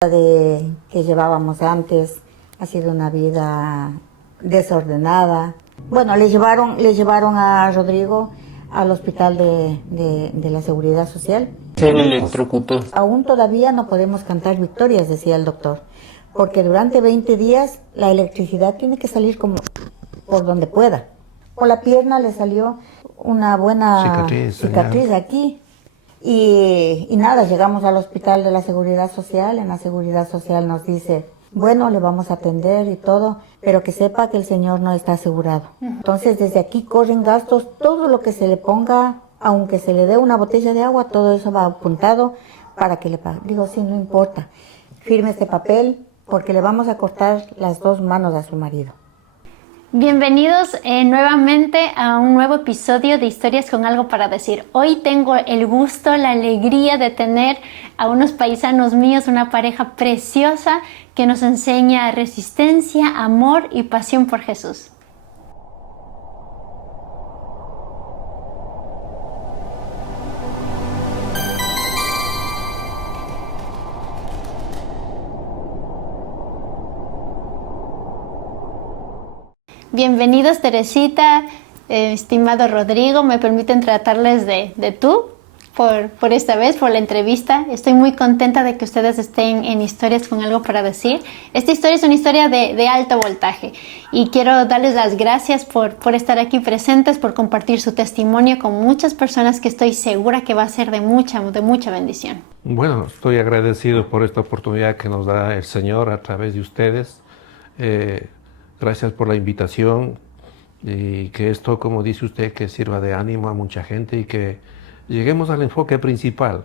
Que llevábamos antes ha sido una vida desordenada. Bueno, le llevaron a Rodrigo al hospital de la Seguridad Social. Se le electrocutó. Aún todavía no podemos cantar victorias, decía el doctor, porque durante 20 días la electricidad tiene que salir como por donde pueda. Por la pierna le salió una buena cicatriz aquí. Y nada, llegamos al hospital de la Seguridad Social. En la Seguridad Social nos dice, bueno, le vamos a atender y todo, pero que sepa que el señor no está asegurado. Entonces desde aquí corren gastos, todo lo que se le ponga, aunque se le dé una botella de agua, todo eso va apuntado para que le pague. Digo, sí, no importa, firme este papel porque le vamos a cortar las 2 manos a su marido. Bienvenidos nuevamente a un nuevo episodio de Historias con algo para decir. Hoy tengo el gusto, la alegría de tener a unos paisanos míos, una pareja preciosa que nos enseña resistencia, amor y pasión por Jesús. Bienvenidos Teresita, estimado Rodrigo, me permiten tratarles de tú por esta vez, por la entrevista. Estoy muy contenta de que ustedes estén en Historias con algo para decir. Esta historia es una historia de alto voltaje y quiero darles las gracias por estar aquí presentes, por compartir su testimonio con muchas personas que estoy segura que va a ser de mucha bendición. Bueno, estoy agradecido por esta oportunidad que nos da el Señor a través de ustedes. Gracias por la invitación y que esto, como dice usted, que sirva de ánimo a mucha gente y que lleguemos al enfoque principal,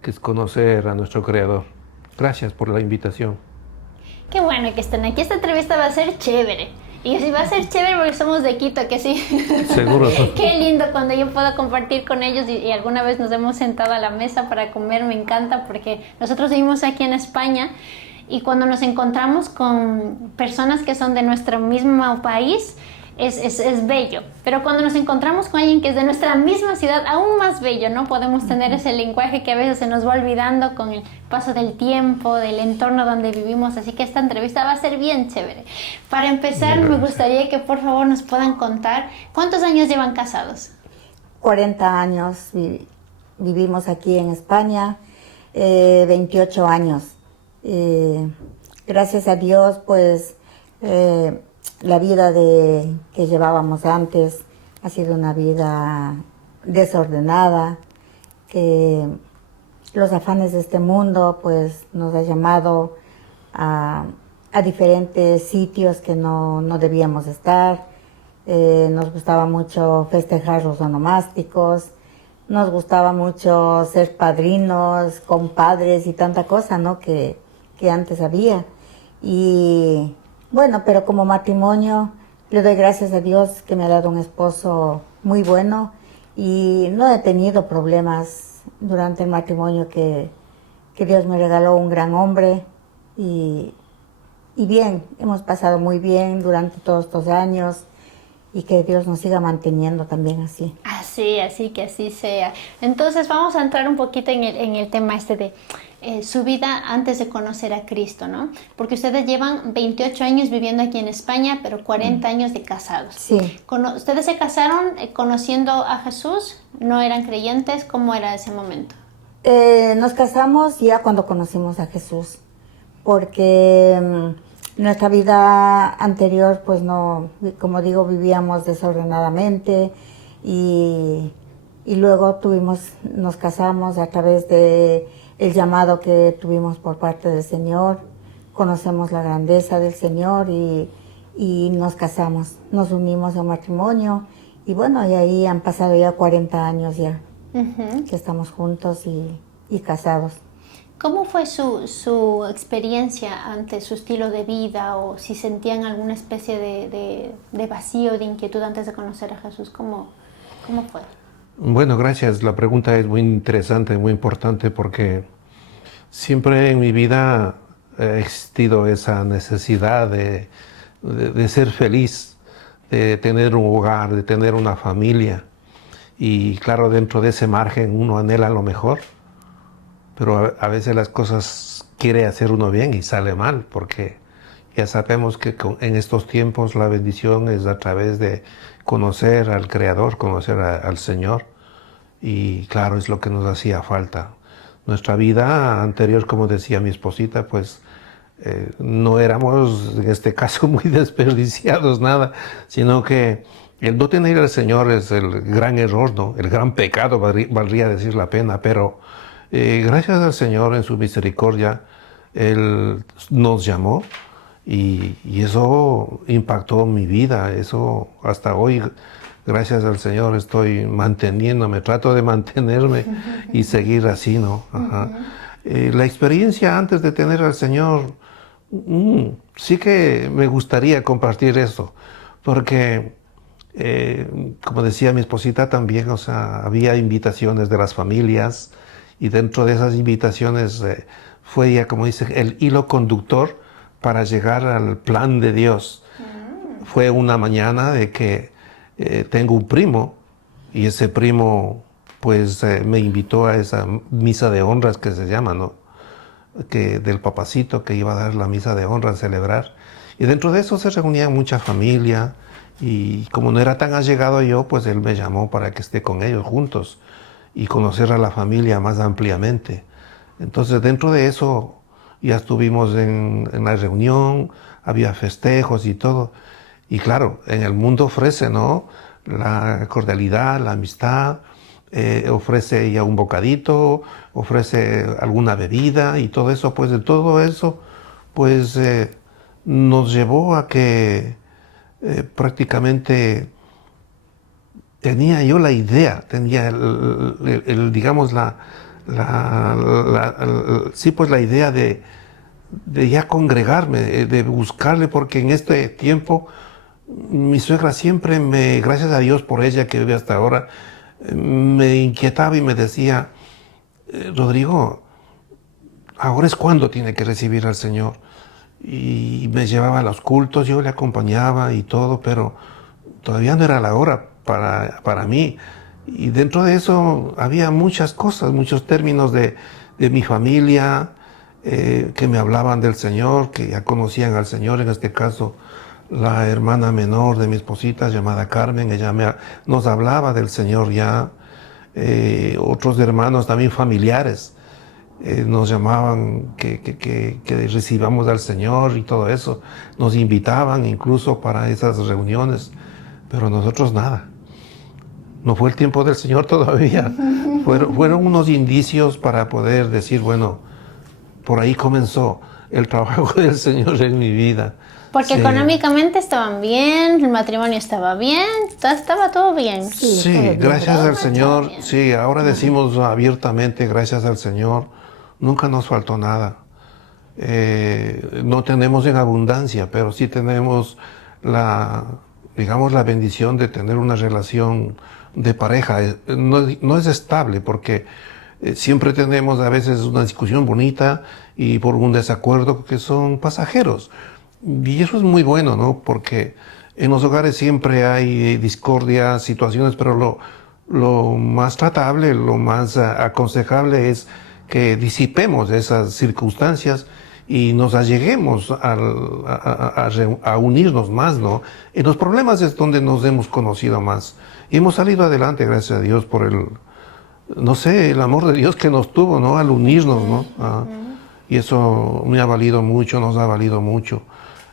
que es conocer a nuestro Creador. Gracias por la invitación. Qué bueno que estén aquí. Esta entrevista va a ser chévere. Y sí va a ser chévere porque somos de Quito, que sí. Seguro. Qué lindo cuando yo puedo compartir con ellos y alguna vez nos hemos sentado a la mesa para comer. Me encanta porque nosotros vivimos aquí en España. Y cuando nos encontramos con personas que son de nuestro mismo país, es bello. Pero cuando nos encontramos con alguien que es de nuestra misma ciudad, aún más bello, ¿no? Podemos tener ese lenguaje que a veces se nos va olvidando con el paso del tiempo, del entorno donde vivimos. Así que esta entrevista va a ser bien chévere. Para empezar, me gustaría que por favor nos puedan contar ¿cuántos años llevan casados? 40 años vivimos aquí en España, 28 años. Gracias a Dios, pues la vida que llevábamos antes ha sido una vida desordenada, que los afanes de este mundo pues nos ha llamado a diferentes sitios que no debíamos estar. Nos gustaba mucho festejar los onomásticos, nos gustaba mucho ser padrinos, compadres y tanta cosa, ¿no? que antes había. Y bueno, pero como matrimonio le doy gracias a Dios que me ha dado un esposo muy bueno y no he tenido problemas durante el matrimonio, que Dios me regaló un gran hombre y bien, hemos pasado muy bien durante todos estos años y que Dios nos siga manteniendo también así. Así que así sea. Entonces vamos a entrar un poquito en el tema de su vida antes de conocer a Cristo, ¿no? Porque ustedes llevan 28 años viviendo aquí en España, pero 40 años de casados. Sí. ¿Ustedes se casaron conociendo a Jesús? ¿No eran creyentes? ¿Cómo era ese momento? Nos casamos ya cuando conocimos a Jesús, porque nuestra vida anterior, pues no, como digo, vivíamos desordenadamente y luego nos casamos a través de el llamado que tuvimos por parte del Señor. Conocemos la grandeza del Señor y nos casamos, nos unimos a matrimonio y bueno, y ahí han pasado ya 40 años ya que estamos juntos y casados. ¿Cómo fue su experiencia ante su estilo de vida o si sentían alguna especie de vacío, de inquietud antes de conocer a Jesús? ¿Cómo fue? Bueno, gracias. La pregunta es muy interesante, muy importante porque siempre en mi vida ha existido esa necesidad de ser feliz, de tener un hogar, de tener una familia. Y claro, dentro de ese margen uno anhela lo mejor, pero a veces las cosas quiere hacer uno bien y sale mal, porque ya sabemos que en estos tiempos la bendición es a través de conocer al Creador, conocer al Señor, y claro, es lo que nos hacía falta. Nuestra vida anterior, como decía mi esposita, pues no éramos, en este caso, muy desperdiciados, nada, sino que el no tener al Señor es el gran error, ¿no? El gran pecado, valdría decir la pena, pero gracias al Señor en su misericordia, Él nos llamó y eso impactó mi vida, eso hasta hoy, gracias al Señor, estoy manteniéndome, trato de mantenerme y seguir así, ¿no? Ajá. La experiencia antes de tener al Señor, sí que me gustaría compartir eso, porque como decía mi esposita también, o sea, había invitaciones de las familias y dentro de esas invitaciones fue ya, como dicen, el hilo conductor para llegar al plan de Dios. Fue una mañana de que tengo un primo y ese primo pues me invitó a esa misa de honras que se llama, ¿no? Que del papacito que iba a dar la misa de honra a celebrar. Y dentro de eso se reunía mucha familia y como no era tan allegado yo, pues él me llamó para que esté con ellos juntos y conocer a la familia más ampliamente. Entonces dentro de eso ya estuvimos en la reunión, había festejos y todo. Y claro, en el mundo ofrece, ¿no? La cordialidad, la amistad, ofrece ya un bocadito, ofrece alguna bebida y todo eso, pues de todo eso, pues nos llevó a que prácticamente tenía yo la idea, tenía digamos sí, pues la idea de ya congregarme, de buscarle, porque en este tiempo mi suegra siempre gracias a Dios por ella que vive hasta ahora, me inquietaba y me decía, Rodrigo, ahora es cuando tiene que recibir al Señor. Y me llevaba a los cultos, yo le acompañaba y todo, pero todavía no era la hora para mí. Y dentro de eso había muchas cosas, muchos términos de mi familia que me hablaban del Señor, que ya conocían al Señor, en este caso la hermana menor de mi esposita llamada Carmen, ella nos hablaba del Señor ya. Otros hermanos también familiares nos llamaban que recibamos al Señor y todo eso, nos invitaban incluso para esas reuniones, pero nosotros nada. No fue el tiempo del Señor todavía. Fueron unos indicios para poder decir, bueno, por ahí comenzó el trabajo del Señor en mi vida. Porque sí. Económicamente estaban bien, el matrimonio estaba bien, estaba todo bien. Sí, gracias al Señor. Sí, ahora decimos abiertamente, gracias al Señor, nunca nos faltó nada. No tenemos en abundancia, pero sí tenemos digamos, la bendición de tener una relación de pareja. No es estable porque siempre tenemos a veces una discusión bonita y por un desacuerdo que son pasajeros. Y eso es muy bueno, ¿no? Porque en los hogares siempre hay discordia, situaciones, pero lo más tratable, lo más aconsejable es que disipemos esas circunstancias y nos alleguemos a unirnos más, ¿no? En los problemas es donde nos hemos conocido más. Y hemos salido adelante, gracias a Dios, por no sé, el amor de Dios que nos tuvo, ¿no? Al unirnos, ¿no? Y eso me ha valido mucho, nos ha valido mucho,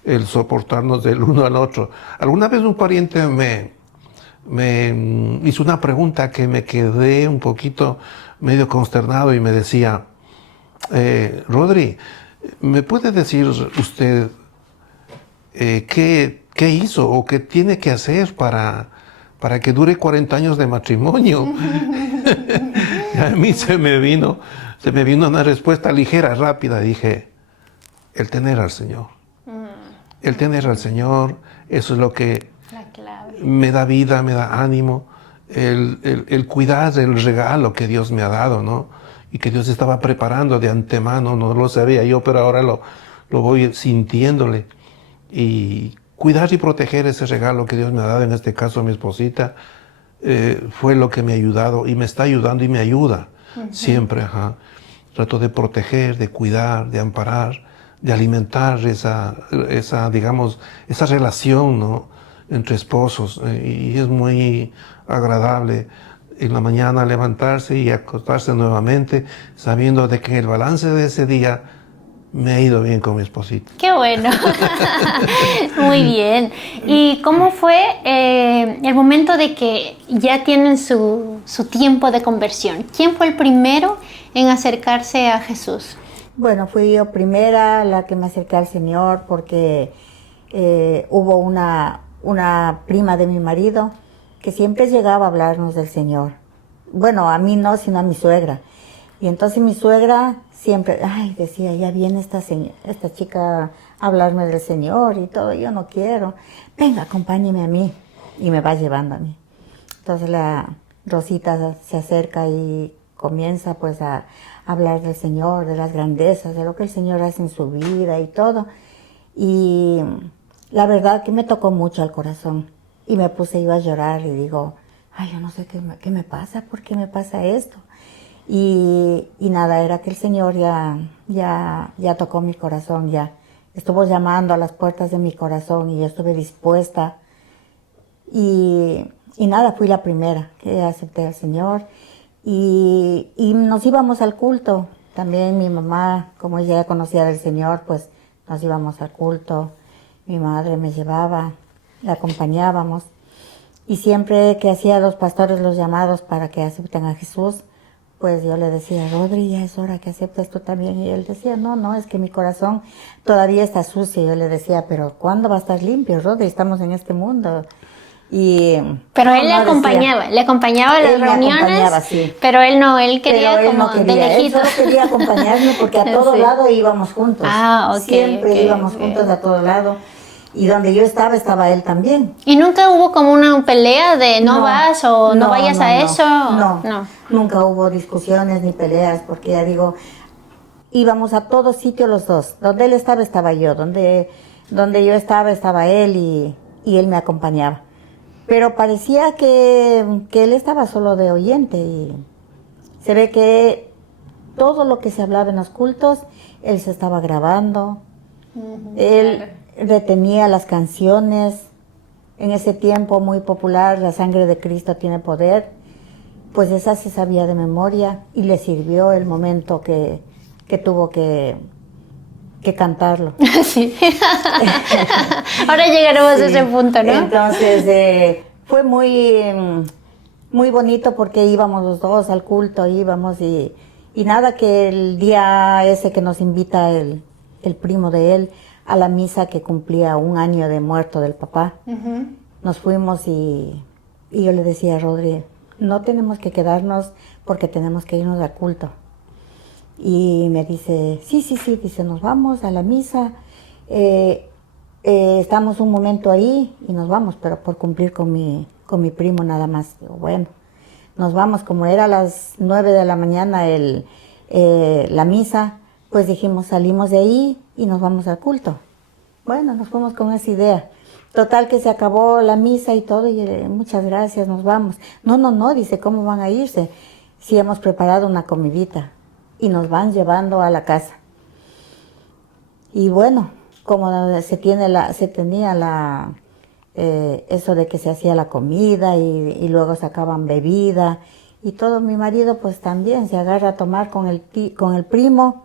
el soportarnos del uno al otro. Alguna vez un pariente me hizo una pregunta que me quedé un poquito medio consternado y me decía, Rodri, ¿me puede decir usted qué hizo o qué tiene que hacer para que dure 40 años de matrimonio? A mí se me vino una respuesta ligera, rápida. Dije, el tener al Señor. El tener al Señor, eso es lo que me da vida, me da ánimo. El cuidar el regalo que Dios me ha dado, ¿no? Y que Dios estaba preparando de antemano, no lo sabía yo, pero ahora lo voy sintiéndole. Y cuidar y proteger ese regalo que Dios me ha dado, en este caso a mi esposita, fue lo que me ha ayudado y me está ayudando y me ayuda siempre. Ajá. trato de proteger, de cuidar, de amparar, de alimentar digamos, esa relación, ¿no?, entre esposos. Y es muy agradable en la mañana levantarse y acostarse nuevamente sabiendo de que en el balance de ese día me ha ido bien con mi esposita. ¡Qué bueno! Muy bien. ¿Y cómo fue el momento de que ya tienen su tiempo de conversión? ¿Quién fue el primero en acercarse a Jesús? Bueno, fui yo primera la que me acerqué al Señor porque hubo una prima de mi marido que siempre llegaba a hablarnos del Señor. Bueno, a mí no, sino a mi suegra. Y entonces mi suegra siempre, decía, ya viene esta chica a hablarme del Señor y todo, yo no quiero. Venga, acompáñeme a mí. Y me va llevando a mí. Entonces la Rosita se acerca y comienza pues a hablar del Señor, de las grandezas, de lo que el Señor hace en su vida y todo. Y la verdad que me tocó mucho al corazón. Y me puse yo a llorar y digo, yo no sé qué me pasa, ¿por qué me pasa esto? Y nada, era que el Señor ya tocó mi corazón, ya estuvo llamando a las puertas de mi corazón y yo estuve dispuesta. Y nada, fui la primera que acepté al Señor. Y nos íbamos al culto. También mi mamá, como ella ya conocía del Señor, pues nos íbamos al culto. Mi madre me llevaba, la acompañábamos. Y siempre que hacía los pastores los llamados para que acepten a Jesús, pues yo le decía, Rodri, ya es hora que aceptes tú también. Y él decía, no, es que mi corazón todavía está sucio. Y yo le decía, pero ¿cuándo va a estar limpio, Rodri? Estamos en este mundo. Pero él le acompañaba a las reuniones, sí. Pero él quería de lejito. Él solo quería acompañarme porque a todo lado íbamos juntos. Siempre íbamos juntos a todo lado. Y donde yo estaba él también. ¿Y nunca hubo como una pelea de no vas o no vayas a eso? No, nunca hubo discusiones ni peleas, porque ya digo, íbamos a todos sitios los dos. Donde él estaba yo. Donde yo estaba él y él me acompañaba. Pero parecía que él estaba solo de oyente y se ve que todo lo que se hablaba en los cultos, él se estaba grabando. Él retenía las canciones. En ese tiempo muy popular, La sangre de Cristo tiene poder, pues esa se sabía de memoria y le sirvió el momento que tuvo que cantarlo. Sí. Ahora llegaremos a ese punto, ¿no? Entonces fue muy bonito porque íbamos los dos al culto, íbamos y nada, que el día ese que nos invita el primo de él a la misa que cumplía 1 año de muerto del papá, nos fuimos y yo le decía a Rodri, no tenemos que quedarnos porque tenemos que irnos al culto. Y me dice, sí, dice, nos vamos a la misa, estamos un momento ahí y nos vamos, pero por cumplir con mi primo nada más. Digo, bueno, nos vamos, como era a las 9 de la mañana la misa, pues dijimos, salimos de ahí y nos vamos al culto. Bueno, nos fuimos con esa idea. Total que se acabó la misa y todo, y muchas gracias, nos vamos. No, dice, ¿cómo van a irse? Sí, hemos preparado una comidita. Y nos van llevando a la casa. Y bueno, como se tenía eso de que se hacía la comida y luego sacaban bebida y todo, mi marido pues también se agarra a tomar con el primo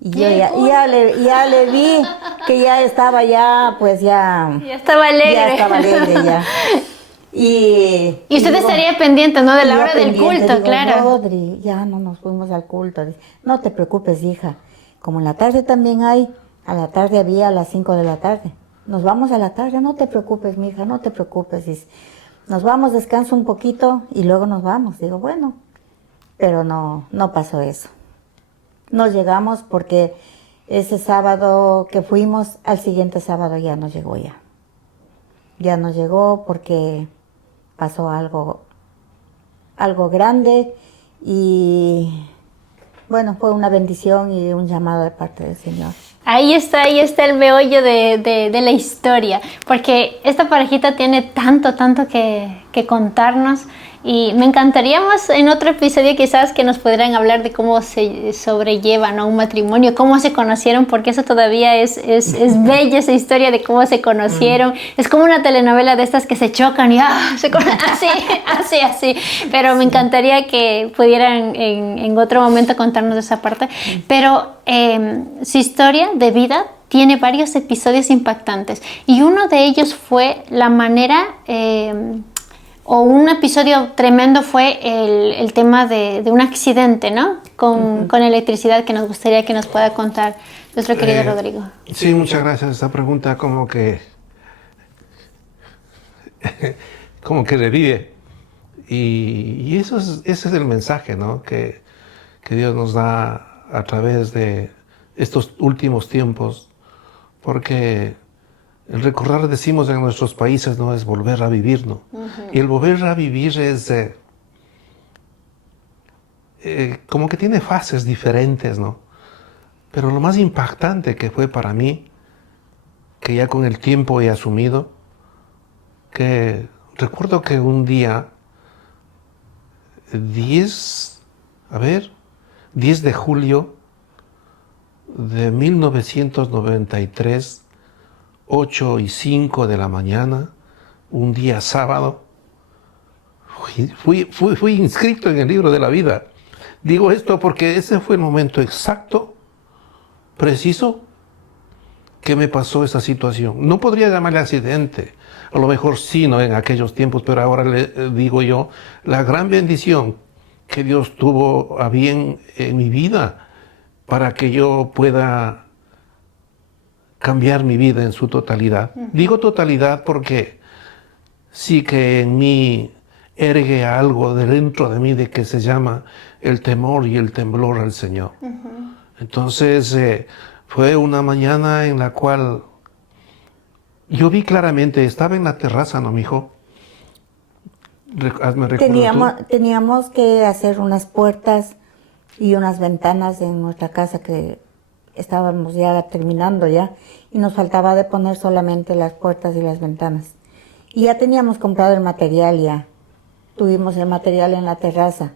y yo ya le vi que ya estaba ya estaba alegre. Ya estaba alegre ya. Y usted estaría pendiente, ¿no? De la hora del culto, claro. Rodri, ya no nos fuimos al culto. Dice, no te preocupes, hija. Como en la tarde también hay, a la tarde había a las 5 de la tarde. Nos vamos a la tarde, no te preocupes, mi hija, no te preocupes. Dice, nos vamos, descansa un poquito y luego nos vamos. Digo, bueno, pero no pasó eso. Nos llegamos porque ese sábado que fuimos, al siguiente sábado ya nos llegó ya. Ya nos llegó porque pasó algo grande y bueno, fue una bendición y un llamado de parte del Señor. Ahí está el meollo de la historia, porque esta parejita tiene tanto que contarnos Y me encantaría más en otro episodio quizás que nos pudieran hablar de cómo se sobrellevan a un matrimonio, cómo se conocieron, porque eso todavía es bella esa historia de cómo se conocieron. Es como una telenovela de estas que se chocan y así. Pero me encantaría que pudieran en otro momento contarnos esa parte. Pero su historia de vida tiene varios episodios impactantes y uno de ellos fue la manera... o un episodio tremendo fue el tema de un accidente, ¿no? Con electricidad, que nos gustaría que nos pueda contar nuestro querido Rodrigo. Sí, muchas gracias. Esta pregunta como que revive. Y ese es el mensaje, ¿no? Que Dios nos da a través de estos últimos tiempos, porque el recordar, decimos en nuestros países, no es volver a vivir, ¿no? Y el volver a vivir es como que tiene fases diferentes, ¿no? Pero lo más impactante que fue para mí, que ya con el tiempo he asumido, que recuerdo que un día, 10 de julio de 1993, 8:05 de la mañana, un día sábado, fui inscrito en el libro de la vida. Digo esto porque ese fue el momento exacto, preciso, que me pasó esa situación. No podría llamarle accidente, a lo mejor sí, ¿no? En aquellos tiempos, pero ahora le digo yo, la gran bendición que Dios tuvo a bien en mi vida para que yo pueda cambiar mi vida en su totalidad. Digo totalidad porque sí que en mí ergue algo de dentro de mí de que se llama el temor y el temblor al Señor. Entonces fue una mañana en la cual yo vi claramente, estaba en la terraza, ¿no, mijo? ¿Me recuerdo Teníamos que hacer unas puertas y unas ventanas en nuestra casa que estábamos ya terminando ya, y nos faltaba de poner solamente las puertas y las ventanas. Y ya teníamos comprado el material ya. Tuvimos el material en la terraza.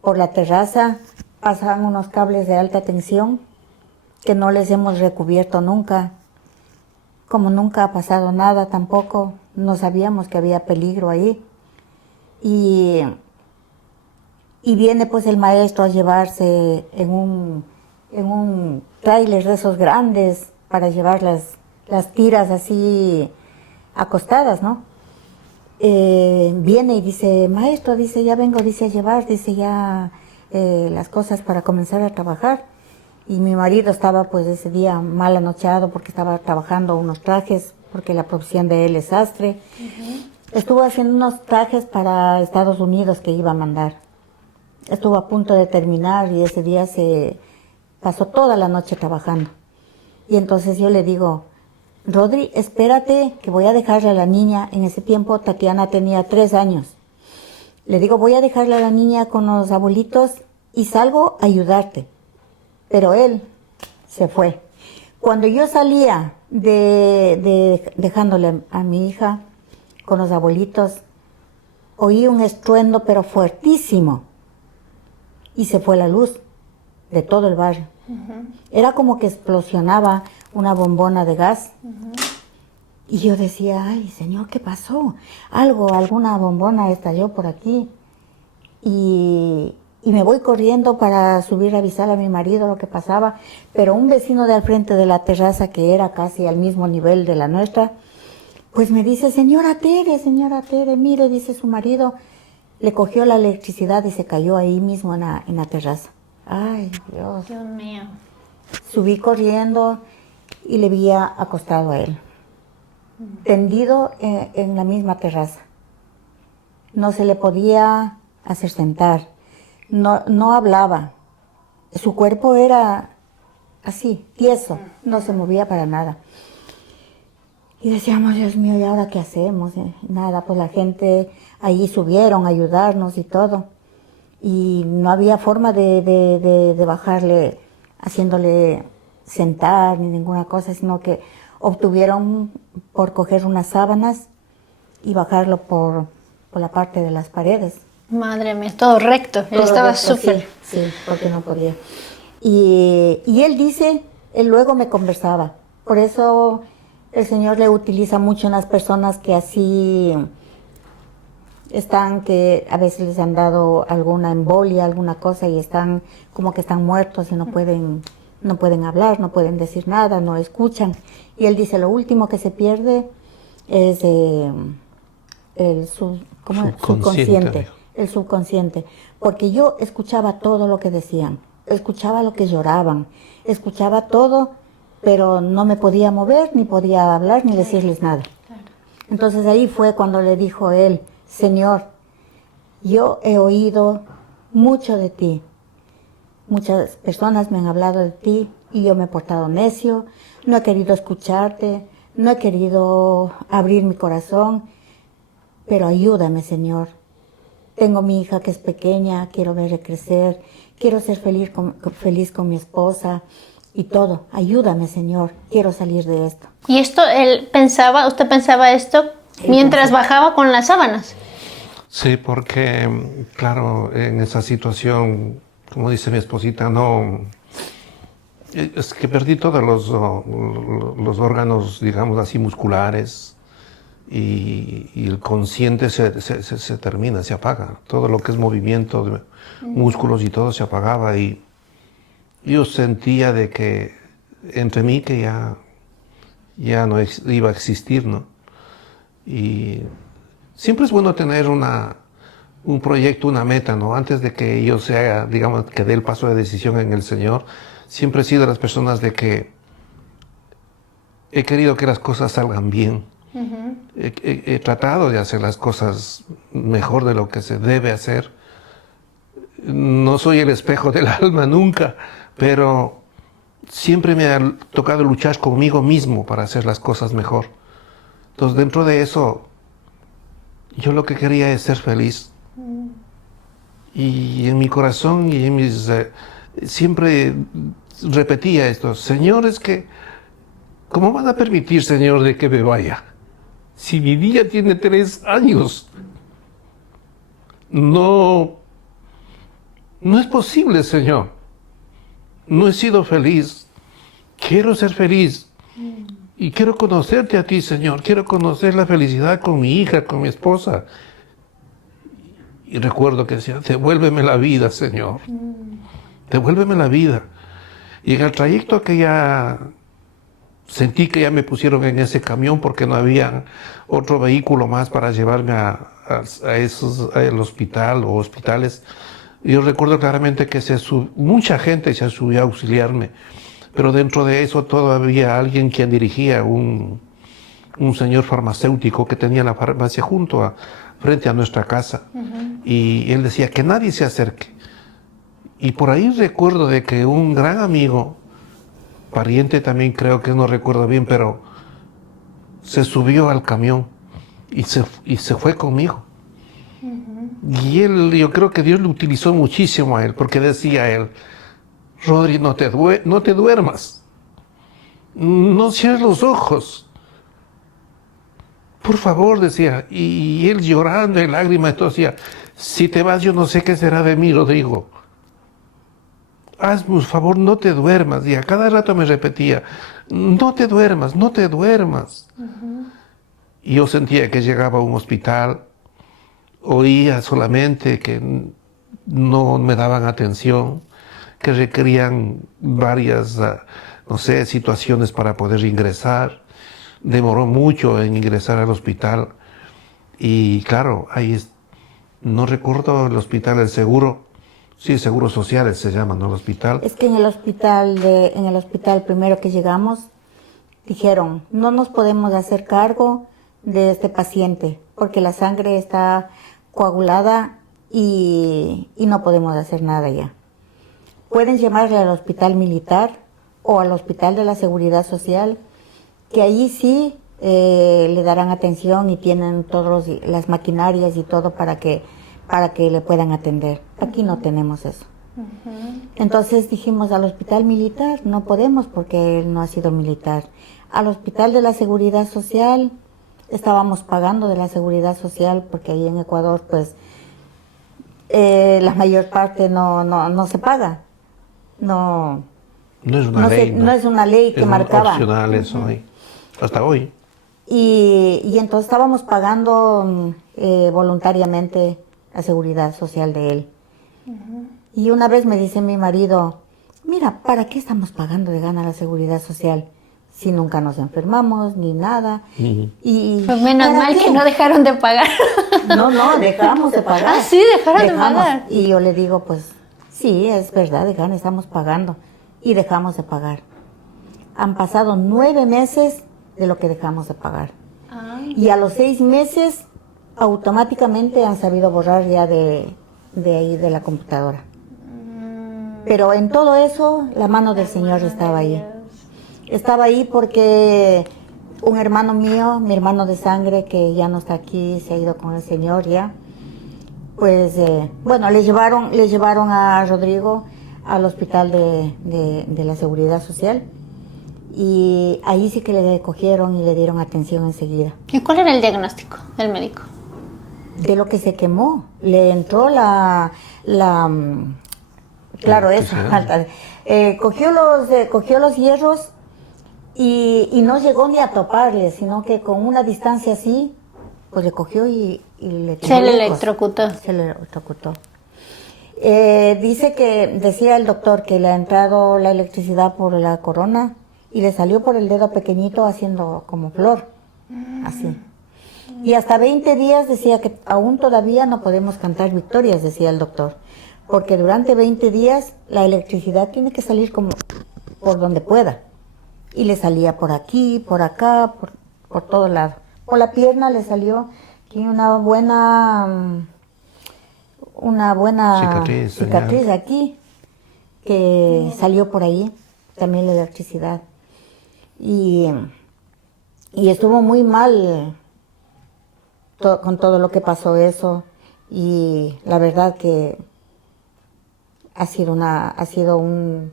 Por la terraza pasaban unos cables de alta tensión que no les hemos recubierto nunca. Como nunca ha pasado nada tampoco, no sabíamos que había peligro ahí. Y viene pues el maestro a llevarse en un tráiler de esos grandes para llevar las tiras así acostadas, ¿no? Viene y dice, maestro, dice, ya vengo, dice, a llevar, dice, ya las cosas para comenzar a trabajar. Y mi marido estaba pues ese día mal anocheado porque estaba trabajando unos trajes, porque la profesión de él es sastre. Estuvo haciendo unos trajes para Estados Unidos que iba a mandar. Estuvo a punto de terminar y ese día se pasó toda la noche trabajando. Y entonces yo le digo, Rodri, espérate que voy a dejarle a la niña. En ese tiempo Tatiana tenía 3 años. Le digo, voy a dejarle a la niña con los abuelitos y salgo a ayudarte. Pero él se fue. Cuando yo salía dejándole a mi hija con los abuelitos, oí un estruendo pero fuertísimo y se fue la luz de todo el barrio. Era como que explosionaba una bombona de gas. Y yo decía, ay, Señor, ¿qué pasó? Alguna bombona estalló por aquí. Y me voy corriendo para subir a avisar a mi marido lo que pasaba, pero un vecino de al frente de la terraza, que era casi al mismo nivel de la nuestra, pues me dice, señora Tere, mire, dice su marido, le cogió la electricidad y se cayó ahí mismo en la terraza. Ay, Dios. Dios mío. Subí corriendo y le vi acostado a él, tendido en la misma terraza. No se le podía hacer sentar. No hablaba, su cuerpo era así, tieso, no se movía para nada. Y decíamos, Dios mío, ¿y ahora qué hacemos? Nada, pues la gente ahí subieron a ayudarnos y todo. Y no había forma de bajarle, haciéndole sentar ni ninguna cosa, sino que obtuvieron por coger unas sábanas y bajarlo por por la parte de las paredes. Madre mía, todo recto. Él Todo estaba recto, súper... Sí, porque no podía. Y él dice, él luego me conversaba. Por eso el Señor le utiliza mucho en las personas que así están, que a veces les han dado alguna embolia, alguna cosa y están como que están muertos y no pueden hablar, no pueden decir nada, no escuchan. Y él dice, lo último que se pierde es el subconsciente. El subconsciente, porque yo escuchaba todo lo que decían, escuchaba lo que lloraban, escuchaba todo, pero no me podía mover, ni podía hablar, ni decirles nada. Entonces ahí fue cuando le dijo él, Señor, yo he oído mucho de ti, muchas personas me han hablado de ti y yo me he portado necio, no he querido escucharte, no he querido abrir mi corazón, pero ayúdame, Señor. Tengo mi hija que es pequeña, quiero verla crecer, quiero ser feliz con mi esposa y todo. Ayúdame, Señor, quiero salir de esto. ¿Y esto usted pensaba esto mientras bajaba con las sábanas? Sí, porque, claro, en esa situación, como dice mi esposita, no... Es que perdí todos los órganos, digamos así, musculares. Y el consciente se termina, se apaga. Todo lo que es movimiento de músculos y todo se apagaba y yo sentía de que entre mí que ya no iba a existir, ¿no? Y siempre es bueno tener un proyecto, una meta, ¿no? Antes de que yo sea, digamos, que dé el paso de decisión en el Señor, siempre he sido de las personas de que he querido que las cosas salgan bien. He tratado de hacer las cosas mejor de lo que se debe hacer. No soy el espejo del alma nunca, pero siempre me ha tocado luchar conmigo mismo para hacer las cosas mejor. Entonces, dentro de eso, yo lo que quería es ser feliz. Y en mi corazón y en mis... siempre repetía esto, Señor, es que, ¿cómo van a permitir, Señor, de que me vaya? Si mi día tiene 3 años, no es posible, Señor. No he sido feliz. Quiero ser feliz. Y quiero conocerte a ti, Señor. Quiero conocer la felicidad con mi hija, con mi esposa. Y recuerdo que decía, devuélveme la vida, Señor. Devuélveme la vida. Y en el trayecto que ya... Sentí que ya me pusieron en ese camión porque no había otro vehículo más para llevarme al hospital o hospitales. Yo recuerdo claramente que mucha gente se subió a auxiliarme, pero dentro de eso todavía alguien quien dirigía, un señor farmacéutico que tenía la farmacia frente a nuestra casa. Y él decía que nadie se acerque. Y por ahí recuerdo de que un gran amigo, pariente también creo que no recuerdo bien, pero se subió al camión y se fue conmigo. Y yo creo que Dios lo utilizó muchísimo a él, porque decía él, Rodri, no te duermas, no cierres los ojos, por favor, decía. Y él llorando en lágrimas, decía, si te vas yo no sé qué será de mí, Rodrigo. Hazme un favor, no te duermas. Y a cada rato me repetía, no te duermas, no te duermas. Y yo sentía que llegaba a un hospital, oía solamente que no me daban atención, que requerían varias, no sé, situaciones para poder ingresar. Demoró mucho en ingresar al hospital. Y claro, no recuerdo el hospital, el seguro. Sí, Seguros Sociales se llama, ¿no? El hospital. Es que en el hospital primero que llegamos, dijeron, no nos podemos hacer cargo de este paciente, porque la sangre está coagulada y no podemos hacer nada ya. Pueden llamarle al hospital militar o al hospital de la Seguridad Social, que ahí sí le darán atención y tienen todas las maquinarias y todo para que le puedan atender. Aquí no tenemos eso. Entonces dijimos, al hospital militar no podemos porque él no ha sido militar. Al hospital de la Seguridad Social estábamos pagando de la seguridad social, porque ahí en Ecuador, pues, la mayor parte no se paga. No, No es una ley. no es una ley que es marcaba. opcional eso hoy, hasta hoy. Y entonces estábamos pagando voluntariamente la seguridad social de él. Y una vez me dice mi marido, mira, ¿para qué estamos pagando de gana la seguridad social? Si nunca nos enfermamos ni nada. Y Pues menos ¿para mal qué? que no dejaron de pagar. No, dejamos de pagar. Ah, sí, dejaron de pagar. Y yo le digo, pues, sí, es verdad, de gana estamos pagando. Y dejamos de pagar. Han pasado 9 meses de lo que dejamos de pagar. Y a los 6 meses, automáticamente han sabido borrar ya de ahí, de la computadora. Pero en todo eso, la mano del Señor estaba ahí. Estaba ahí porque un hermano mío, mi hermano de sangre, que ya no está aquí, se ha ido con el Señor ya, pues, bueno, le llevaron a Rodrigo al hospital de la Seguridad Social, y ahí sí que le cogieron y le dieron atención enseguida. ¿Y cuál era el diagnóstico del médico? De lo que se quemó, le entró claro, eso, cogió los hierros y no llegó ni a toparle, sino que con una distancia así, pues le cogió y le tiró Se le lejos. electrocutó. Se le electrocutó. Decía el doctor que le ha entrado la electricidad por la corona y le salió por el dedo pequeñito haciendo como flor, así. Y hasta 20 días decía que aún todavía no podemos cantar victorias, decía el doctor, porque durante 20 días la electricidad tiene que salir como por donde pueda. Y le salía por aquí, por acá, por todo lado. Por la pierna le salió aquí una buena cicatriz aquí, que salió por ahí, también la electricidad. Y estuvo muy mal con todo lo que pasó eso, y la verdad que ha sido un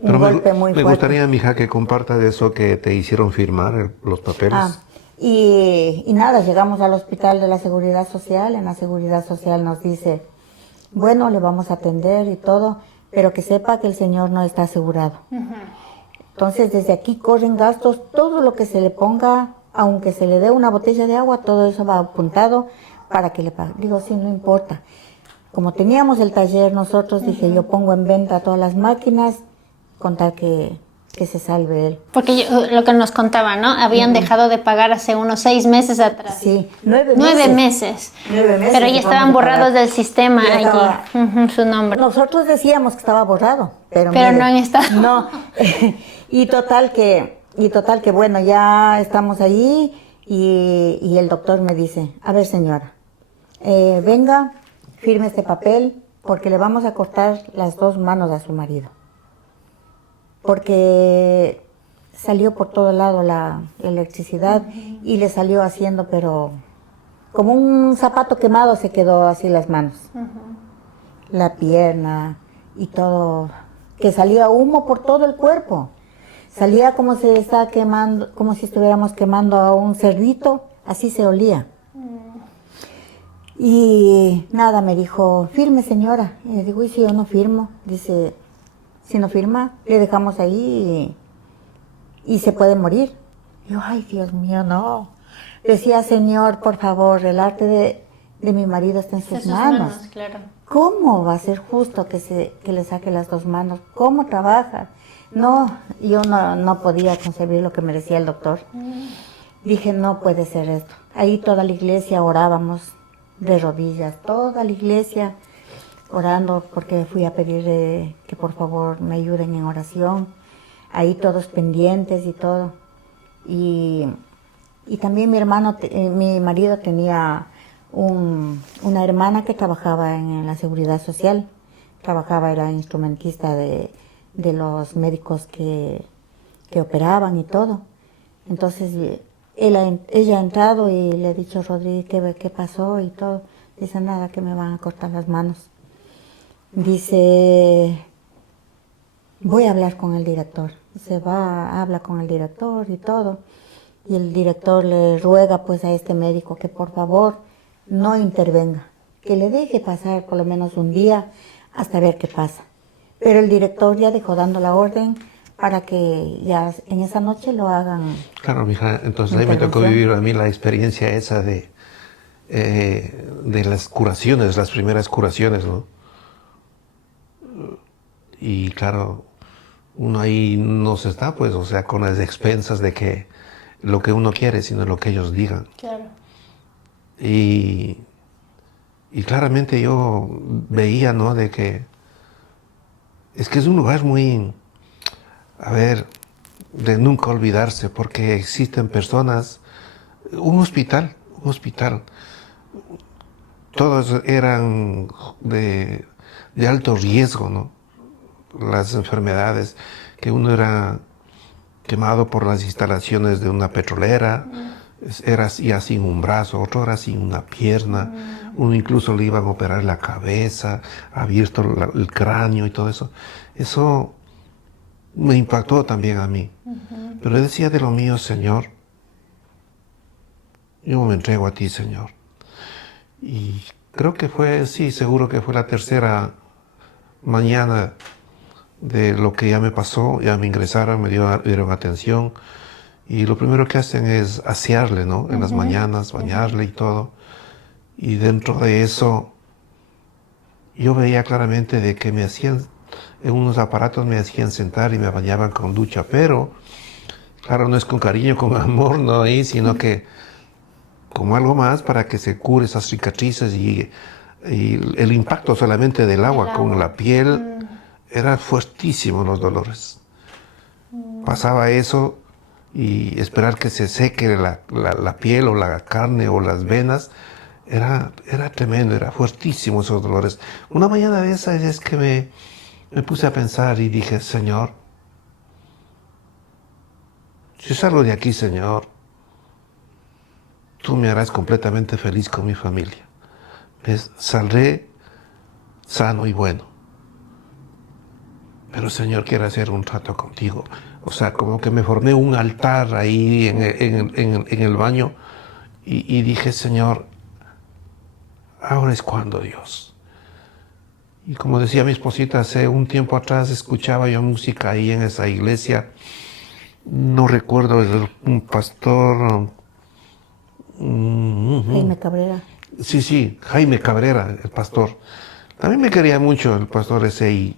golpe muy fuerte. Me gustaría, mija, que comparta de eso que te hicieron firmar los papeles. Y nada, llegamos al hospital de la Seguridad Social. En la Seguridad Social nos dice, bueno, le vamos a atender y todo, pero que sepa que el señor no está asegurado. Entonces, desde aquí corren gastos, todo lo que se le ponga, aunque se le dé una botella de agua, todo eso va apuntado para que le pague. Digo, sí, no importa. Como teníamos el taller nosotros, dije, yo pongo en venta todas las máquinas, con tal que se salve él. Porque lo que nos contaba, ¿no? Habían dejado de pagar hace unos 6 meses atrás. Sí, 9 meses. 9 meses. Pero ya estaban borrados del sistema allí, su nombre. Nosotros decíamos que estaba borrado, pero no han estado. No. y total que bueno, ya estamos ahí y el doctor me dice, a ver señora, venga, firme este papel porque le vamos a cortar las 2 manos a su marido. Porque salió por todo lado la electricidad y le salió haciendo, pero como un zapato quemado se quedó así las manos, la pierna y todo, que salía humo por todo el cuerpo. Salía como si estaba quemando, como si estuviéramos quemando a un cerdito, así se olía. Y nada, me dijo, firme señora. Y le digo, ¿y si yo no firmo? Dice, si no firma, le dejamos ahí y se puede morir. Y yo, ay, Dios mío, no. Decía, Señor, por favor, el arte de mi marido está en sus manos. Claro. ¿Cómo va a ser justo que le saque las 2 manos? ¿Cómo trabaja? No, yo no podía concebir lo que me decía el doctor. Dije, no puede ser esto. Ahí toda la iglesia orábamos de rodillas, toda la iglesia orando, porque fui a pedir que por favor me ayuden en oración. Ahí todos pendientes y todo. Y también mi marido tenía una hermana que trabajaba en la Seguridad Social. Era instrumentista de los médicos que operaban y todo. Entonces ella ha entrado y le he dicho, Rodríguez, ¿qué pasó? Y todo. Dice, nada, que me van a cortar las manos. Dice, voy a hablar con el director. Se va, habla con el director y todo. y el director le ruega pues a este médico que por favor no intervenga, que le deje pasar por lo menos un día hasta ver qué pasa. Pero el director ya dejó dando la orden para que ya en esa noche lo hagan. Claro, mija, entonces ahí me tocó vivir a mí la experiencia esa de las curaciones, las primeras curaciones, ¿no? Y claro, uno ahí no se está, pues, o sea, con las expensas de que lo que uno quiere, sino lo que ellos digan. Claro. Y claramente yo veía, ¿no? De que es un lugar muy, a ver, de nunca olvidarse, porque existen personas, un hospital, todos eran de alto riesgo, ¿no? Las enfermedades, que uno era quemado por las instalaciones de una petrolera, era ya sin un brazo, otro era sin una pierna, uno incluso le iban a operar la cabeza, abierto el cráneo y todo eso. Eso me impactó también a mí. Pero decía de lo mío, Señor, yo me entrego a ti, Señor. Y creo que fue, sí, seguro que fue la tercera mañana de lo que ya me pasó, ya me ingresaron, me dieron atención. Y lo primero que hacen es asearle, ¿no? En las mañanas, bañarle y todo. Y dentro de eso, yo veía claramente de que me hacían, en unos aparatos me hacían sentar y me bañaban con ducha, pero, claro, no es con cariño, con amor, no ahí, sino que como algo más para que se cure esas cicatrices y el impacto solamente del agua con la piel, era fuertísimo los dolores. Pasaba eso y esperar que se seque la piel o la carne o las venas, era tremendo, era fuertísimo esos dolores. Una mañana de esas es que me puse a pensar y dije, Señor, si salgo de aquí, Señor, tú me harás completamente feliz con mi familia. Saldré sano y bueno. Pero, Señor, quiero hacer un trato contigo. O sea, como que me formé un altar ahí en el baño y dije, Señor, ahora es cuando, Dios. Y como decía mi esposita, hace un tiempo atrás escuchaba yo música ahí en esa iglesia. No recuerdo, un pastor... Jaime Cabrera. Sí, Jaime Cabrera, el pastor. También me quería mucho el pastor ese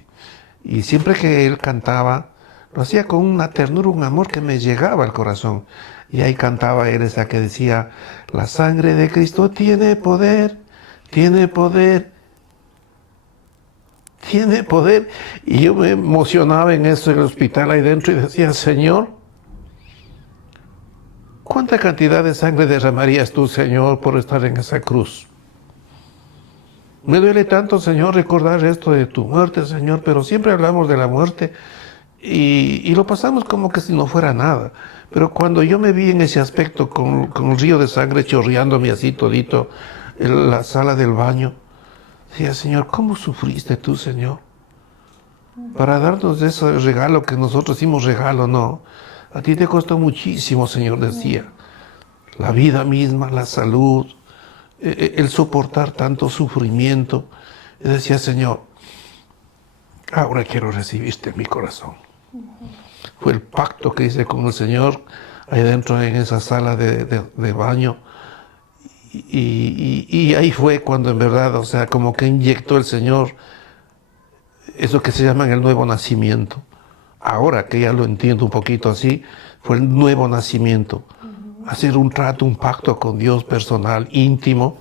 y siempre que él cantaba, lo hacía con una ternura, un amor que me llegaba al corazón. Y ahí cantaba él esa que decía, la sangre de Cristo tiene poder, tiene poder, tiene poder. Y yo me emocionaba en eso en el hospital ahí dentro y decía, Señor, ¿cuánta cantidad de sangre derramarías tú, Señor, por estar en esa cruz? Me duele tanto, Señor, recordar esto de tu muerte, Señor, pero siempre hablamos de la muerte y lo pasamos como que si no fuera nada. Pero cuando yo me vi en ese aspecto con un río de sangre chorreándome así todito en la sala del baño, decía, Señor, ¿cómo sufriste tú, Señor? Para darnos ese regalo que nosotros hicimos regalo, no. A ti te costó muchísimo, Señor, decía. La vida misma, la salud, el soportar tanto sufrimiento. Y decía, Señor, ahora quiero recibirte en mi corazón. Fue el pacto que hice con el Señor ahí dentro en esa sala de baño. Y ahí fue cuando en verdad, o sea, como que inyectó el Señor eso que se llama el nuevo nacimiento. Ahora que ya lo entiendo un poquito así, fue el nuevo nacimiento. Hacer un trato, un pacto con Dios personal, íntimo,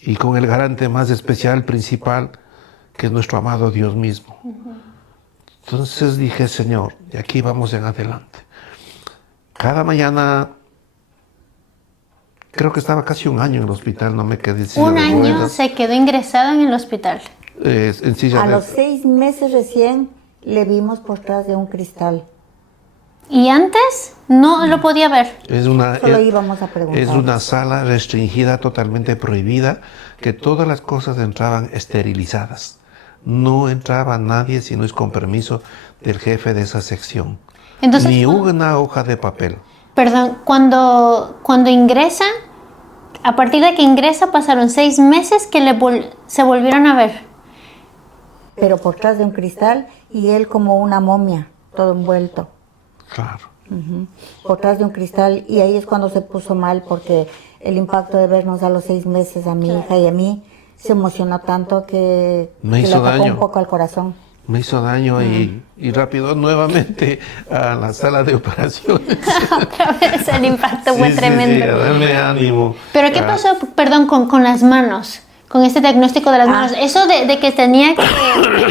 y con el garante más especial, principal, que es nuestro amado Dios mismo. Entonces dije, Señor, de aquí vamos en adelante. Cada mañana, creo que estaba casi un año en el hospital, no me quedé sin Un año ruedas. se quedó ingresada en el hospital. En silla A de- los 6 meses recién le vimos por detrás de un cristal. ¿Y antes? No lo podía ver. Es una, Solo íbamos a preguntar. es una sala restringida, totalmente prohibida, que todas las cosas entraban esterilizadas. no entraba nadie si no es con permiso del jefe de esa sección. Entonces, Ni una hoja de papel. perdón, cuando ingresa, a partir de que ingresa pasaron 6 meses que se volvieron a ver. Pero por detrás de un cristal y él como una momia, todo envuelto. Claro. Por detrás de un cristal, y ahí es cuando se puso mal porque el impacto de vernos a los 6 meses a mi hija y a mí se emocionó tanto que Me le hizo atacó daño. un poco al corazón. Me hizo daño y rápido nuevamente a la sala de operaciones. Otra vez el impacto fue Sí, tremendo. a darme ánimo. Pero ¿qué Ah, pasó, perdón, con las manos? Con este diagnóstico de las manos. Eso de que tenía que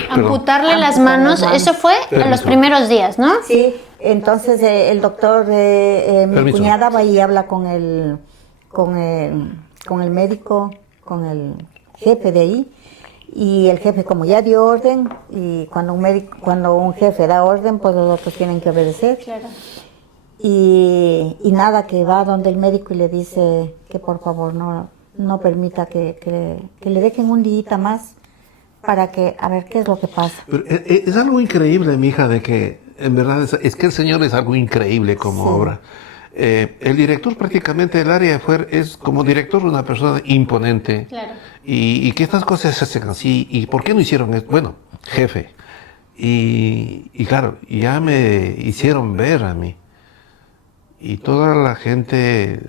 amputarle las manos, eso fue en los primeros días, ¿no? Sí, entonces el doctor, mi Permiso. cuñada va y habla con el médico, con el jefe de ahí, y el jefe como ya dio orden, y cuando un jefe da orden, pues los otros tienen que obedecer. Claro. Y nada, que va donde el médico y le dice que por favor no permita que le dejen un día más para que, a ver qué es lo que pasa. Pero es algo increíble, mi hija, de que en verdad es que el Señor es algo increíble como Sí. obra. El director prácticamente del área es como director una persona imponente. Claro. Y que estas cosas se hacen así. ¿Y por qué no hicieron esto? Bueno, jefe. Y claro, ya me hicieron ver a mí. Y toda la gente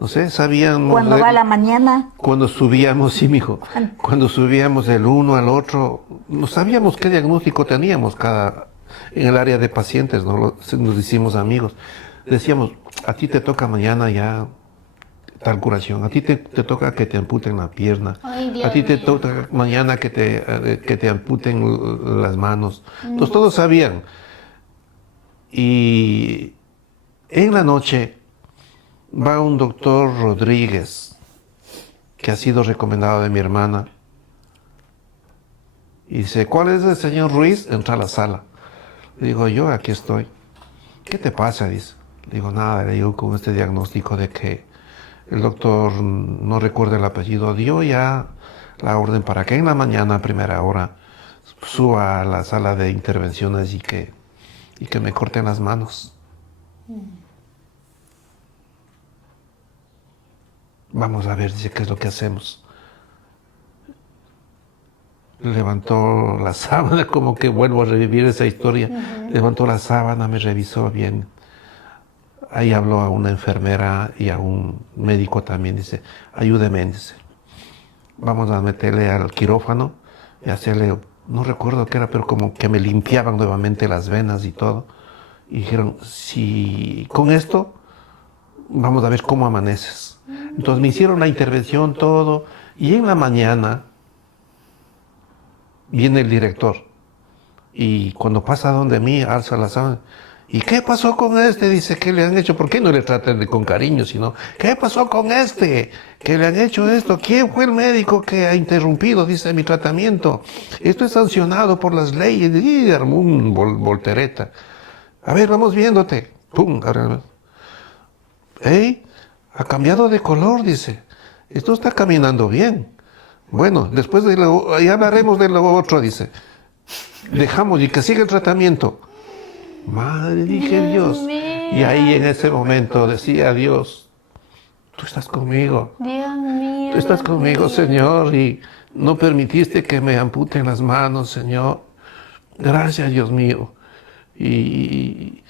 no sé, sabían. Cuando va a la mañana, Cuando subíamos, sí, mijo, cuando subíamos del uno al otro, no sabíamos qué diagnóstico teníamos en el área de pacientes, ¿no? Nos hicimos amigos. Decíamos, a ti te toca mañana ya tal curación, a ti te toca que te amputen la pierna, Ay, Dios a ti te mío. toca mañana que te amputen las manos. Entonces todos sabían. Y en la noche va un doctor Rodríguez, que ha sido recomendado de mi hermana, y dice, ¿cuál es el señor Ruiz? Entra a la sala. Le digo, yo aquí estoy. ¿Qué te pasa? Dice. Le digo, nada, le digo con este diagnóstico de que el doctor, no recuerda el apellido, dio ya la orden para que en la mañana a primera hora suba a la sala de intervenciones y que me corten las manos. Vamos a ver, dice, qué es lo que hacemos. Levantó la sábana, como que vuelvo a revivir esa historia. Levantó la sábana, me revisó bien. Ahí habló a una enfermera y a un médico también. Dice, ayúdeme, dice. Vamos a meterle al quirófano y hacerle, no recuerdo qué era, pero como que me limpiaban nuevamente las venas y todo. Y dijeron, si con esto, vamos a ver cómo amaneces. Entonces me hicieron la intervención, todo. Y en la mañana viene el director y cuando pasa donde mí, alza la sábana. ¿Y qué pasó con este? Dice, ¿qué le han hecho? ¿Por qué no le tratan con cariño, sino, ¿qué pasó con este? ¿Que le han hecho esto? ¿Quién fue el médico que ha interrumpido, dice, mi tratamiento? Esto es sancionado por las leyes. Y armó un voltereta. A ver, vamos viéndote. ¡Pum! ¡Ey! Ha cambiado de color, dice. Esto está caminando bien. Bueno, después ya hablaremos de lo otro, dice. Dejamos y que siga el tratamiento. Madre, dije Dios. Y ahí en ese momento decía Dios, tú estás conmigo. Dios mío. Tú estás Dios conmigo, mío. Señor, y no permitiste que me amputen las manos, Señor. Gracias, Dios mío. Y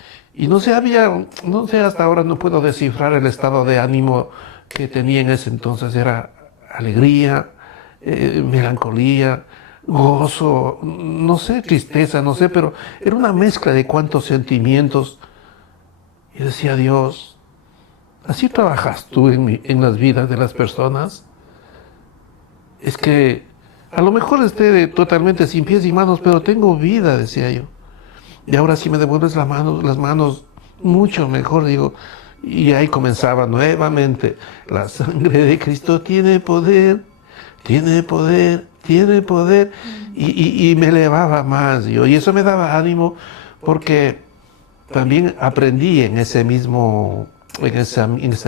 no sé, hasta ahora no puedo descifrar el estado de ánimo que tenía en ese entonces. Era alegría, melancolía, gozo, no sé, tristeza, no sé, pero era una mezcla de cuantos sentimientos. Y decía, Dios, ¿así trabajas tú en las vidas de las personas? Es que a lo mejor esté totalmente sin pies y manos, pero tengo vida, decía yo. Y ahora si me devuelves las manos, mucho mejor, digo. Y ahí comenzaba nuevamente, la sangre de Cristo tiene poder, tiene poder, tiene poder. Y me elevaba más, yo. Y eso me daba ánimo, porque también aprendí en esa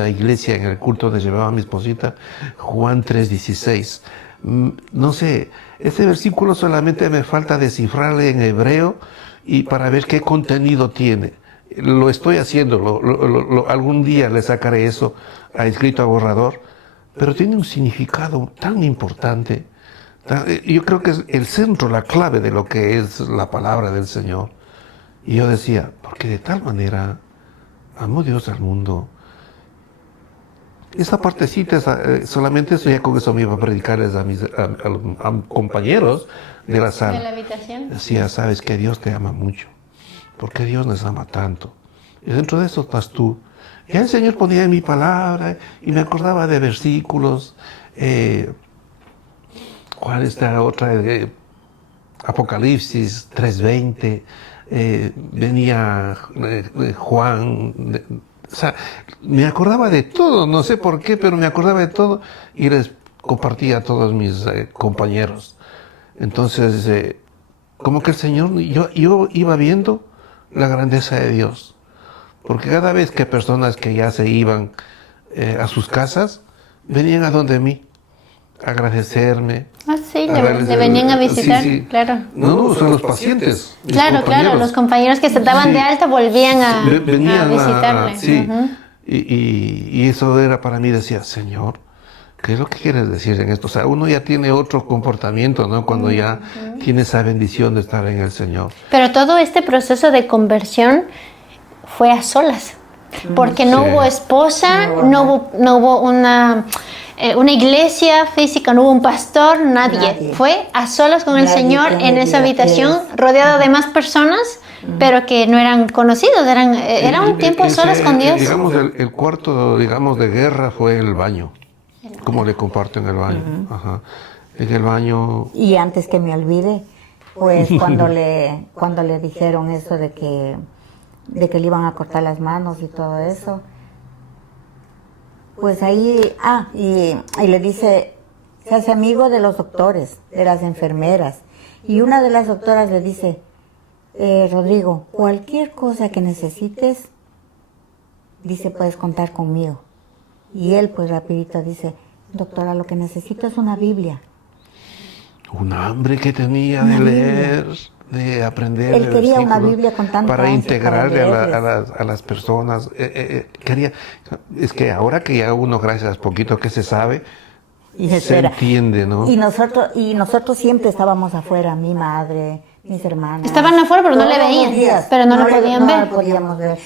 iglesia, en el culto donde llevaba a mi esposita, Juan 3:16. No sé, ese versículo solamente me falta descifrarle en hebreo y para ver qué contenido tiene. Lo estoy haciendo, algún día le sacaré eso a escrito a borrador, pero tiene un significado tan importante. Yo creo que es el centro, la clave de lo que es la palabra del Señor. Y yo decía, porque de tal manera amó Dios al mundo. Esa partecita, solamente eso, ya con eso me iba a predicarles a compañeros de la sala. De la habitación. Decía, sabes que Dios te ama mucho, porque Dios nos ama tanto. Y dentro de eso estás tú. Y el Señor ponía en mi palabra y me acordaba de versículos. ¿Cuál es la otra? Apocalipsis 3:20. Venía Juan. O sea, me acordaba de todo, no sé por qué, pero me acordaba de todo y les compartía a todos mis compañeros. Entonces, como que el Señor, yo iba viendo la grandeza de Dios. Porque cada vez que personas que ya se iban a sus casas, venían a donde mí, a agradecerme. Ah, sí, le venían a visitar, sí. claro. No, son los pacientes. Claro, los compañeros que se daban de alta volvían a visitarle. Sí, y eso era para mí, decía, Señor, ¿qué es lo que quieres decir en esto? O sea, uno ya tiene otro comportamiento, ¿no? Cuando ya tiene esa bendición de estar en el Señor. Pero todo este proceso de conversión fue a solas, porque no hubo esposa, no hubo una iglesia física, no hubo un pastor, nadie. Fue a solas con el Señor en esa habitación, rodeado de más personas, pero que no eran conocidos, era un tiempo a solas con Dios. Digamos, el cuarto, digamos, de guerra fue el baño, como le comparto en el baño. Ajá. En el baño... Y antes que me olvide, pues cuando le dijeron eso de que le iban a cortar las manos y todo eso, pues ahí, y le dice, se hace amigo de los doctores, de las enfermeras, y una de las doctoras le dice, Rodrigo, cualquier cosa que necesites, dice, puedes contar conmigo. Y él pues rapidito dice, doctora, lo que necesito es una Biblia. Un hambre que tenía de leer, de aprender. Él quería una Biblia con tanto para ansia, integrarle para a las personas. Quería, es que ahora que ya uno, gracias a poquito que se sabe, se entiende, ¿no? Y nosotros siempre estábamos afuera, mi madre, mis hermanas. Estaban afuera, pero no le veían, pero no lo podían ver. No lo podíamos ver.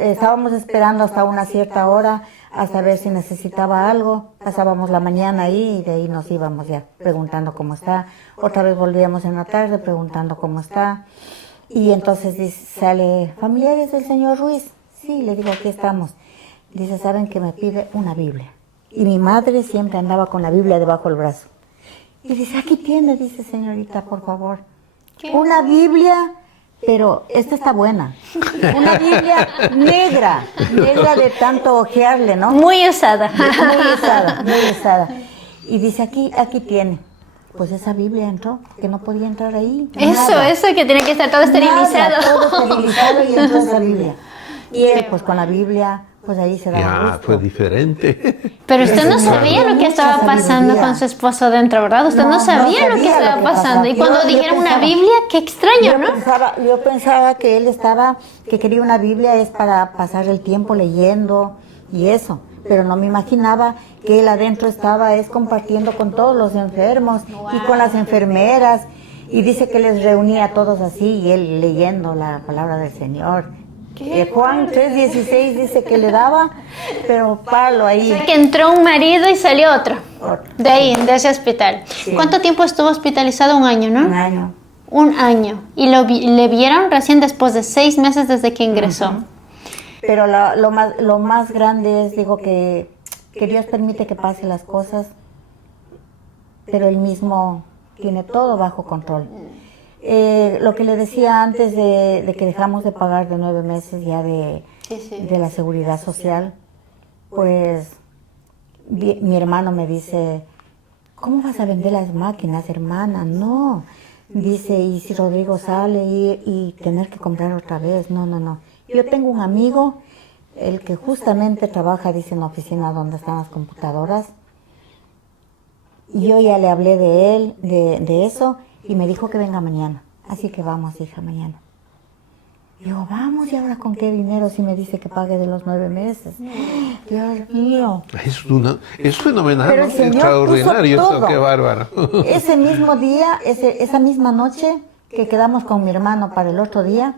Estábamos esperando hasta una cierta hora, hasta ver si necesitaba algo. Pasábamos la mañana ahí y de ahí nos íbamos ya preguntando cómo está. Otra vez volvíamos en la tarde preguntando cómo está. Y entonces sale, familiares del señor Ruiz. Sí, le digo, aquí estamos. Dice, ¿saben que me pide una Biblia? Y mi madre siempre andaba con la Biblia debajo del brazo. Y dice, aquí tiene, dice, señorita, por favor. Una Biblia, pero esta está buena. Una Biblia negra de tanto ojearle, ¿no? Muy usada. Muy usada. Y dice, aquí tiene. Pues esa Biblia entró, que no podía entrar ahí. Eso que tiene que estar todo esterilizado. Todo esterilizado y entró esa Biblia. Y él, pues con la Biblia, pues ahí se daba gusto. Fue diferente. Pero usted no sabía lo que estaba pasando con su esposo dentro, ¿verdad? Usted no sabía lo que estaba pasando. Y cuando dijeron una Biblia, qué extraño, ¿no? Yo pensaba que él que quería una Biblia es para pasar el tiempo leyendo y eso. Pero no me imaginaba que él adentro estaba compartiendo con todos los enfermos y con las enfermeras. Y dice que les reunía a todos así y él leyendo la palabra del Señor. Juan 3:16 dice que le daba, pero palo ahí. O sea, que entró un marido y salió otro. De ahí, de ese hospital. Sí. ¿Cuánto tiempo estuvo hospitalizado? 1 año, ¿no? 1 año. 1 año. Y le vieron recién después de 6 meses desde que ingresó. Pero lo más grande es, digo, que Dios permite que pasen las cosas, pero Él mismo tiene todo bajo control. Lo que le decía antes de que dejamos de pagar de 9 meses ya de la seguridad social, pues mi hermano me dice, ¿cómo vas a vender las máquinas, hermana? No, dice, y si Rodrigo sale y tener que comprar otra vez, no. Yo tengo un amigo, el que justamente trabaja, dice, en la oficina donde están las computadoras, Y yo ya le hablé de él, de eso, y me dijo que venga mañana. Así que vamos, hija, mañana. Digo, vamos, ¿y ahora con qué dinero si me dice que pague de los 9 meses? Dios mío. Es fenomenal, Pero ¿no? el Señor Extraordinario puso esto, todo. qué bárbaro. Ese mismo día, esa misma noche que quedamos con mi hermano para el otro día,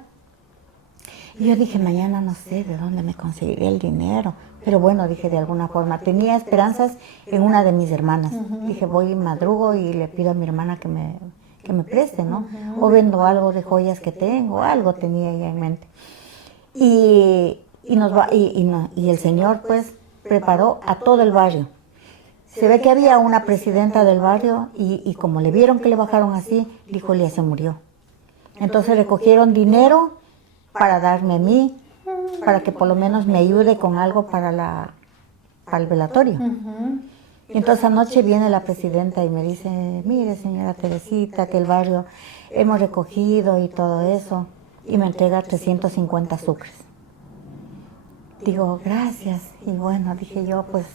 y yo dije, mañana no sé de dónde me conseguiré el dinero. Pero bueno, dije, de alguna forma. Tenía esperanzas en una de mis hermanas. Dije, voy y madrugo y le pido a mi hermana que me preste, ¿no? O vendo algo de joyas que tengo, algo tenía ella en mente. Y el Señor, pues, preparó a todo el barrio. Se ve que había una presidenta del barrio y como le vieron que le bajaron así, dijo, ya se murió. Entonces recogieron dinero para darme a mí, para que por lo menos me ayude con algo para el velatorio. Y entonces anoche viene la presidenta y me dice, mire señora Teresita, que el barrio hemos recogido y todo eso, y me entrega 350 sucres. Digo, gracias. Y bueno, dije yo, pues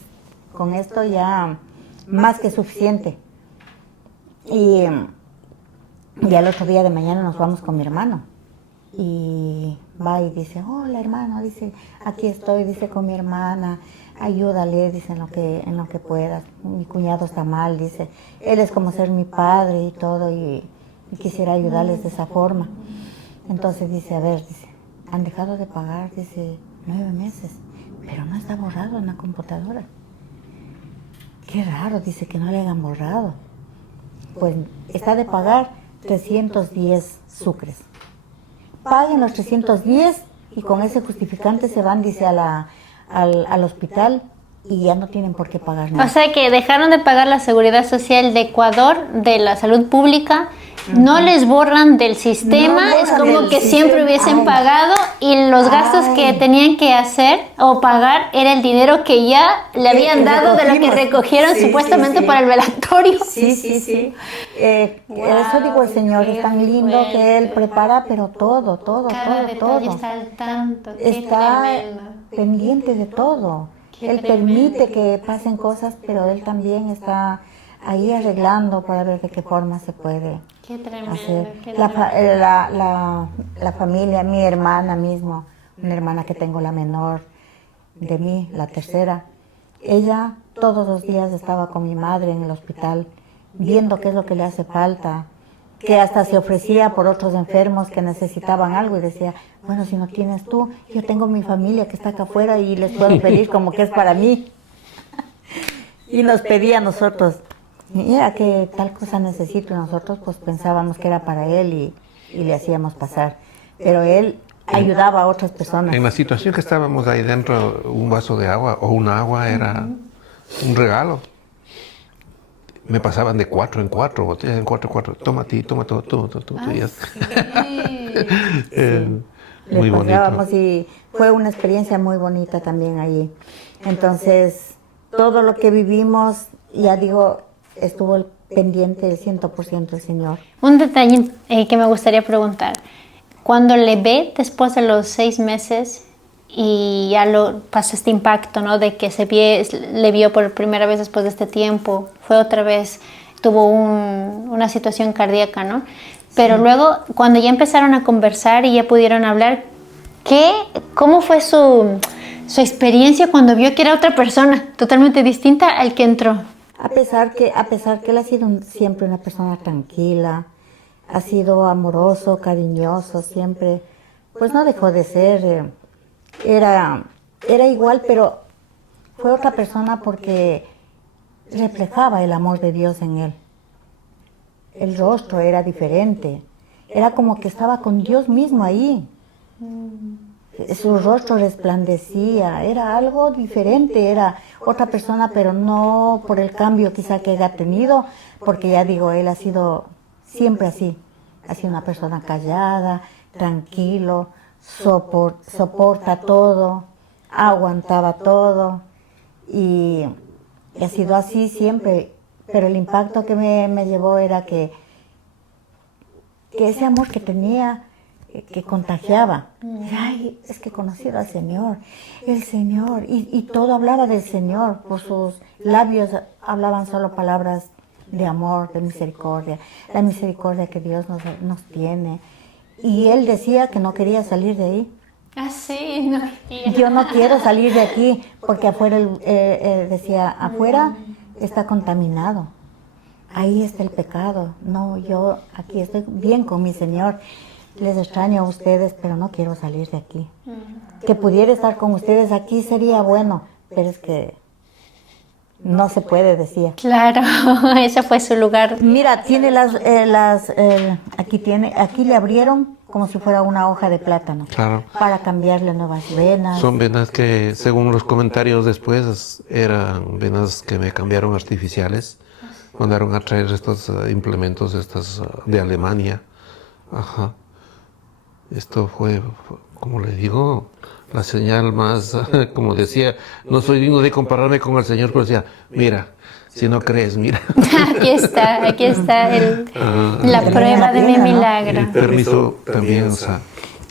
con esto ya más que suficiente. Y al otro día de mañana nos vamos con mi hermano. Y va y dice, hola hermano, dice, aquí estoy, dice, con mi hermana, ayúdale, dice, en lo que puedas. Mi cuñado está mal, dice, él es como ser mi padre y todo, y quisiera ayudarles de esa forma. Entonces dice, a ver, dice, han dejado de pagar, dice, 9 meses, pero no está borrado en la computadora. Qué raro, dice, que no le hayan borrado. Pues está de pagar 310 sucres. Paguen los 310 y con ese justificante se van, dice, al hospital y ya no tienen por qué pagar nada. O sea que dejaron de pagar la Seguridad Social de Ecuador, de la salud pública, no les borran del sistema, es como que siempre hubiesen pagado y los gastos que tenían que hacer o pagar era el dinero que ya le habían dado de lo que recogieron supuestamente para el velatorio. Sí. Eso digo, el Señor es tan lindo que Él prepara, pero todo. Cada detalle está al tanto, está tremendo. pendiente de todo. Él permite que pasen cosas, pero Él también está ahí arreglando para ver de qué forma se puede hacer. La familia, mi hermana mismo, una hermana que tengo, la menor de mí, la tercera, ella todos los días estaba con mi madre en el hospital, viendo qué es lo que le hace falta, que hasta se ofrecía por otros enfermos que necesitaban algo y decía, bueno, si no tienes tú, yo tengo mi familia que está acá afuera y les puedo pedir como que es para mí. Y nos pedía a nosotros, mira que tal cosa necesito, y nosotros pues pensábamos que era para él y le hacíamos pasar. Pero él ayudaba a otras personas. En la situación que estábamos ahí dentro, un vaso de agua o un agua era un regalo. Me pasaban de 4 en 4, botellas en 4 en 4. Toma a ti, toma todo, toma. Muy bonito. Y fue una experiencia muy bonita también allí. Entonces, todo lo que vivimos, ya digo, estuvo pendiente del 100% el Señor. Un detalle que me gustaría preguntar. Cuando le ve después de los 6 meses y ya pasó este impacto, ¿no? De que le vio por primera vez después de este tiempo, fue otra vez, tuvo una situación cardíaca, ¿no? Pero luego, cuando ya empezaron a conversar y ya pudieron hablar, ¿cómo fue su experiencia cuando vio que era otra persona, totalmente distinta al que entró? A pesar que él ha sido siempre una persona tranquila, ha sido amoroso, cariñoso, siempre, pues no dejó de ser, era igual, pero fue otra persona porque reflejaba el amor de Dios en él. El rostro era diferente, era como que estaba con Dios mismo ahí. Su rostro resplandecía, era algo diferente, era otra persona, pero no por el cambio quizá que haya tenido, porque ya digo, él ha sido siempre así, ha sido una persona callada, tranquilo, soporta todo, aguantaba todo, y ha sido así siempre, pero el impacto que me llevó era que ese amor que tenía, que contagiaba. Ay, es que he conocido al Señor, el Señor, y todo hablaba del Señor, por sus labios hablaban solo palabras de amor, de misericordia, la misericordia que Dios nos tiene. Y él decía que no quería salir de ahí. Ah, sí, no. Yo no quiero salir de aquí porque afuera, decía, afuera está contaminado. Ahí está el pecado. No, yo aquí estoy bien con mi Señor. Les extraño a ustedes, pero no quiero salir de aquí. Que pudiera estar con ustedes aquí sería bueno, pero es que no se puede, decía. Claro, ese fue su lugar. Mira, tiene aquí le abrieron como si fuera una hoja de plátano. Claro. Para cambiarle nuevas venas. Son venas que, según los comentarios después, eran venas que me cambiaron artificiales. Mandaron a traer estos implementos de Alemania. Ajá. Esto fue, como le digo, la señal más, como decía, no soy digno de compararme con el Señor, pero decía, mira, si no crees, mira. Aquí está la prueba de mi milagro. El permiso también, o sea,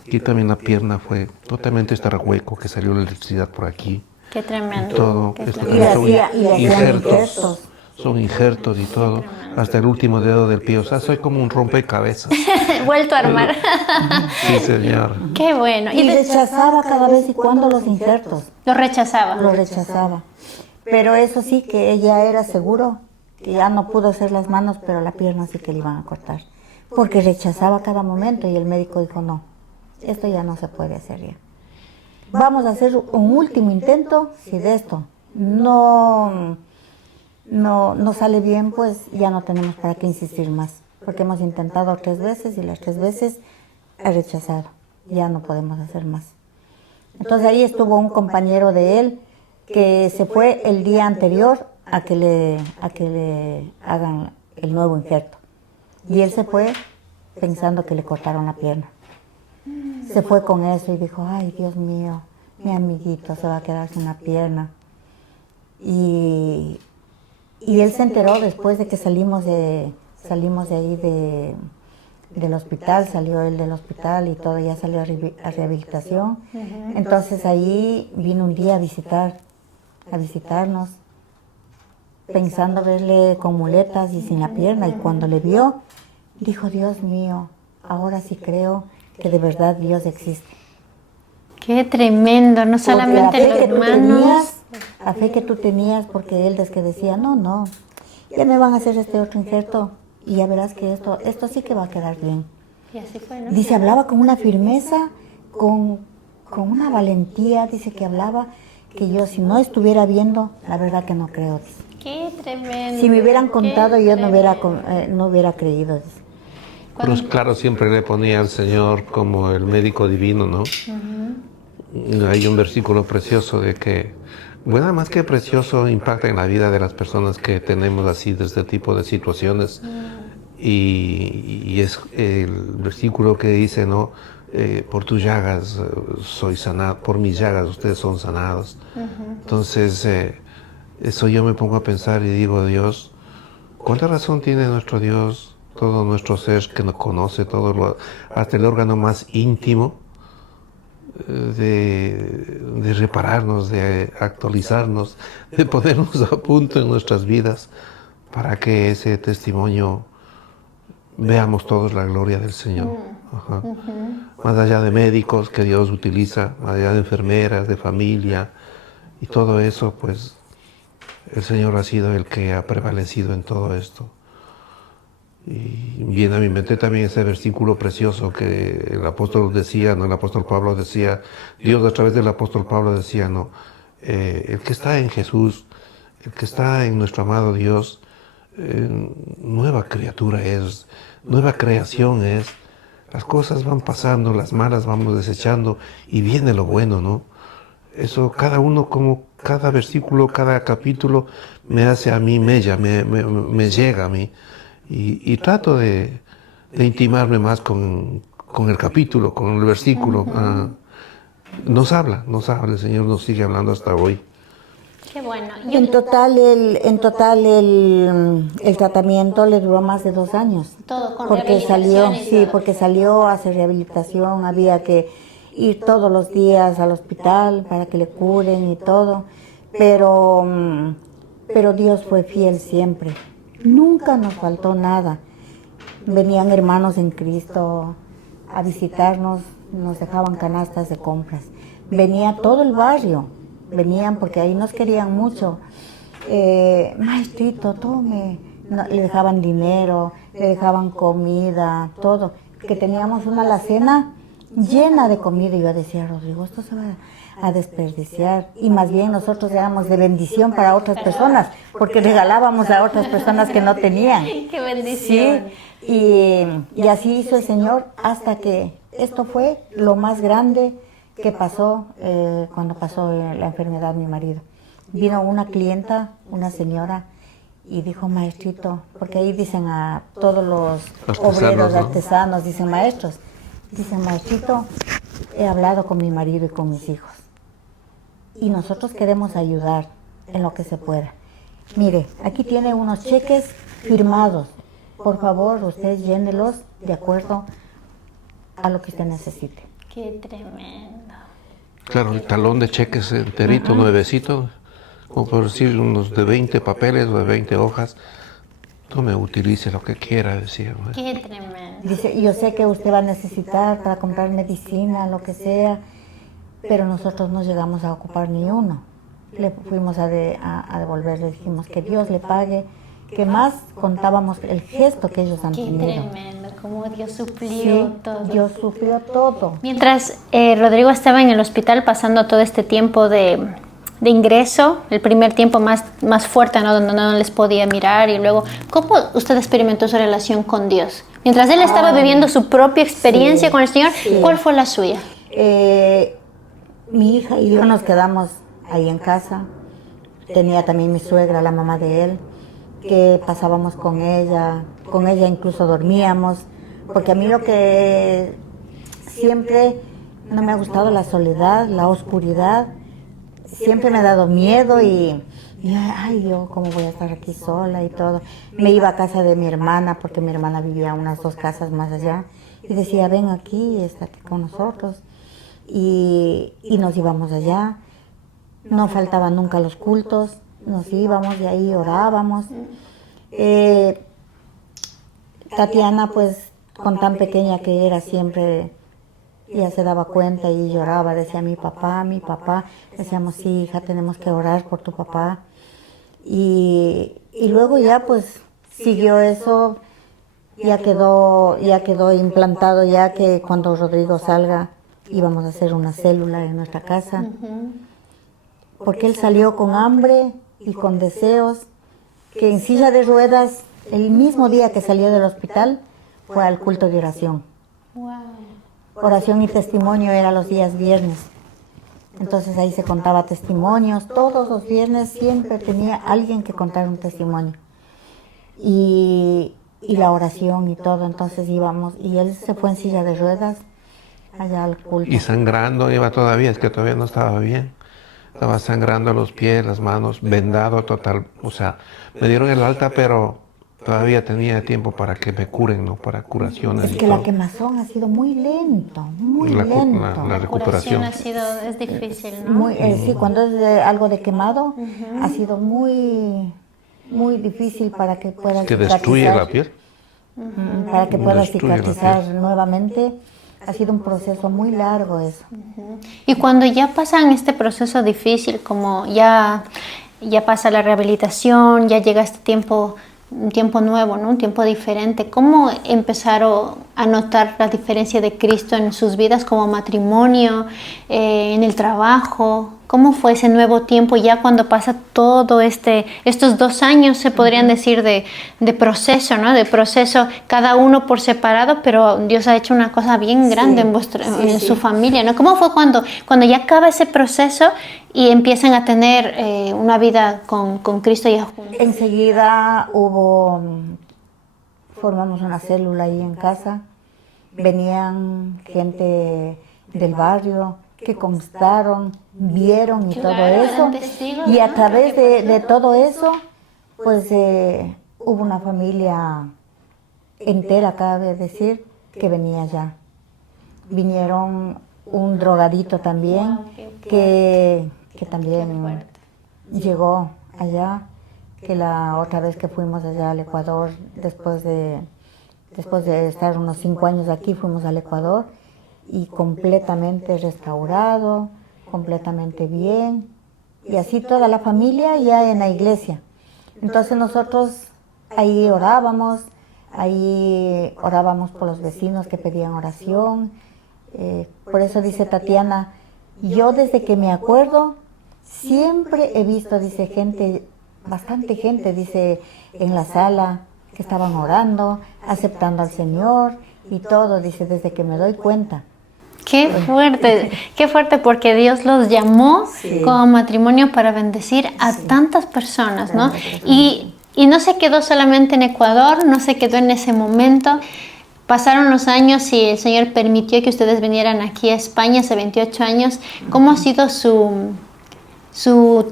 aquí también la pierna fue totalmente hueco, que salió la electricidad por aquí. Qué tremendo. Todo, son injertos y todo, hasta el último dedo del pie, o sea, soy como un rompecabezas. Vuelto a armar. Sí, señor. Qué bueno. Y rechazaba cada vez y cuando los injertos. Lo rechazaba. Lo rechazaba. Pero eso sí, que ella era seguro que ya no pudo hacer las manos, pero la pierna sí que le iban a cortar. Porque rechazaba cada momento y el médico dijo, no, esto ya no se puede hacer ya. Vamos a hacer un último intento, si de esto no sale bien, pues ya no tenemos para qué insistir más. Porque hemos intentado 3 veces y las 3 veces ha rechazado. Ya no podemos hacer más. Entonces ahí estuvo un compañero de él que se fue el día anterior a que le hagan el nuevo injerto. Y él se fue pensando que le cortaron la pierna. Se fue con eso y dijo, ay, Dios mío, mi amiguito se va a quedar sin una pierna. Y él se enteró después de que salimos de ahí del hospital, salió él del hospital y todo, ya salió a rehabilitación. Entonces ahí vino un día a visitarnos, pensando verle con muletas y sin la pierna. Y cuando le vio, dijo, Dios mío, ahora sí creo que de verdad Dios existe. Qué tremendo, no solamente los hermanos. La fe que tú tenías, porque él desde que decía, no, ya me van a hacer este otro injerto y ya verás que esto sí que va a quedar bien. Y así fue, ¿no? Dice, hablaba con una firmeza, con una valentía, dice que hablaba, que yo si no estuviera viendo, la verdad que no creo. Dice. Qué tremendo. Si me hubieran contado, yo no hubiera creído. Dice. Pero claro, siempre le ponía al Señor como el médico divino, ¿no? Hay un versículo precioso de que, bueno, más que precioso, impacta en la vida de las personas que tenemos así de este tipo de situaciones. Y es el versículo que dice, ¿no? Por tus llagas soy sanado, por mis llagas ustedes son sanados. Entonces, eso yo me pongo a pensar y digo, Dios, ¿cuánta razón tiene nuestro Dios, todo nuestro ser que nos conoce, hasta el órgano más íntimo, de repararnos, de actualizarnos, de ponernos a punto en nuestras vidas para que ese testimonio veamos todos la gloria del Señor? Ajá. Más allá de médicos que Dios utiliza, más allá de enfermeras, de familia y todo eso, pues el Señor ha sido el que ha prevalecido en todo esto. Y viene a mi mente también ese versículo precioso que el apóstol decía, ¿no? El apóstol Pablo decía, Dios a través del apóstol Pablo decía, ¿no? El que está en Jesús, el que está en nuestro amado Dios, nueva criatura es, nueva creación es. Las cosas van pasando, las malas vamos desechando y viene lo bueno, ¿no? Eso cada versículo, cada capítulo me hace a mí mella, me llega a mí. Y trato de intimarme más con el capítulo, con el versículo. Nos habla, el Señor nos sigue hablando hasta hoy. Qué bueno. En total el tratamiento le duró más de 2 años. Todo con porque rehabilitación porque salió a hacer rehabilitación, había que ir todos los días al hospital para que le curen y todo. Pero Dios fue fiel siempre. Nunca nos faltó nada. Venían hermanos en Cristo a visitarnos, nos dejaban canastas de compras. Venía todo el barrio, venían porque ahí nos querían mucho. Maestrito, tome. Le dejaban dinero, le dejaban comida, todo. Que teníamos una alacena llena de comida y yo decía, Rodrigo, esto se va a desperdiciar. Y más bien nosotros éramos de bendición para otras personas, porque regalábamos a otras personas que no tenían. ¡Qué bendición! Sí, y así hizo el Señor hasta que esto fue lo más grande que pasó cuando pasó la enfermedad de mi marido. Vino una clienta, una señora, y dijo, maestrito, porque ahí dicen a todos los obreros, ¿no? artesanos, dicen maestros, dicen, maestrito, he hablado con mi marido y con mis hijos. Y nosotros queremos ayudar en lo que se pueda. Mire, aquí tiene unos cheques firmados. Por favor, usted llénelos de acuerdo a lo que usted necesite. ¡Qué tremendo! Claro, el talón de cheques enterito, nuevecito, como por decir unos de 20 papeles o de 20 hojas. Tome, utilice lo que quiera, decía. ¡Qué tremendo! Dice, yo sé que usted va a necesitar para comprar medicina, lo que sea, pero nosotros no llegamos a ocupar ni uno. Le fuimos a devolver, le dijimos que Dios le pague, que más contábamos el gesto que ellos han ¡Qué tenido. tremendo! Cómo Dios suplió Sí, todo. Dios sufrió todo. Mientras Rodrigo estaba en el hospital pasando todo este tiempo de ingreso, el primer tiempo más fuerte, ¿no? Donde no les podía mirar, y luego, ¿cómo usted experimentó su relación con Dios? Mientras él estaba viviendo su propia experiencia con el Señor, ¿cuál fue la suya? Mi hija y yo nos quedamos ahí en casa. Tenía también mi suegra, la mamá de él, que pasábamos con ella incluso dormíamos, porque a mí lo que siempre no me ha gustado la soledad, la oscuridad, siempre me ha dado miedo y ay, yo cómo voy a estar aquí sola y todo. Me iba a casa de mi hermana, porque mi hermana vivía unas 2 casas más allá, y decía, ven aquí, estate con nosotros, y nos íbamos allá. No faltaban nunca los cultos, nos íbamos de ahí, orábamos. Tatiana, pues, con tan pequeña que era, siempre ella se daba cuenta y lloraba, decía mi papá, decíamos, sí, hija, tenemos que orar por tu papá. Y luego ya, pues, siguió eso, ya quedó implantado, ya que cuando Rodrigo salga íbamos a hacer una célula en nuestra casa, porque él salió con hambre y con deseos, que en silla de ruedas, el mismo día que salió del hospital, fue al culto de oración. Wow. Oración y testimonio era los días viernes. Entonces ahí se contaba testimonios, todos los viernes siempre tenía alguien que contar un testimonio. Y la oración y todo, entonces íbamos, y él se fue en silla de ruedas allá al culto. Y sangrando iba todavía, es que todavía no estaba bien. Estaba sangrando los pies, las manos, vendado total. O sea, me dieron el alta, pero todavía tenía tiempo para que me curen, ¿no? Para curaciones. Es y que todo. la quemazón ha sido muy lento, muy La lento. recuperación. Curación es difícil, ¿no? Sí, cuando es algo de quemado, ha sido muy difícil para que pueda Que destruye la piel. Para que pueda Destruye la cicatrizar piel. nuevamente. Ha sido un proceso muy largo eso. Y cuando ya pasan este proceso difícil, como ya pasa la rehabilitación, ya llega este tiempo, un tiempo nuevo, ¿no? Un tiempo diferente, ¿cómo empezaron a notar la diferencia de Cristo en sus vidas como matrimonio, en el trabajo? ¿Cómo fue ese nuevo tiempo ya cuando pasa todo estos 2 años, se podrían decir, de proceso, ¿no? De proceso, cada uno por separado, pero Dios ha hecho una cosa bien grande en su familia, ¿no? ¿Cómo fue cuando ya acaba ese proceso y empiezan a tener una vida con Cristo ya juntos? Enseguida formamos una célula ahí en casa. Venían gente del barrio que constaron, vieron y todo eso. Testigos, Y a ¿no? través de todo eso, pues hubo una familia entera, cabe decir, que venía allá. Vinieron un drogadito también, Wow, que Qué también fuerte. llegó allá. que la otra vez que fuimos allá al Ecuador, después de estar unos 5 años aquí, fuimos al Ecuador y completamente restaurado, completamente bien, y así toda la familia ya en la iglesia. Entonces nosotros ahí orábamos por los vecinos que pedían oración. Por eso dice Tatiana, yo desde que me acuerdo siempre he visto, dice, bastante gente, dice, en la sala que estaban orando, aceptando al Señor y todo, dice, desde que me doy cuenta. Qué fuerte porque Dios los llamó Sí. como matrimonio para bendecir a tantas personas, ¿no? Y no se quedó solamente en Ecuador, no se quedó en ese momento. Pasaron los años y el Señor permitió que ustedes vinieran aquí a España hace 28 años. ¿Cómo ha sido su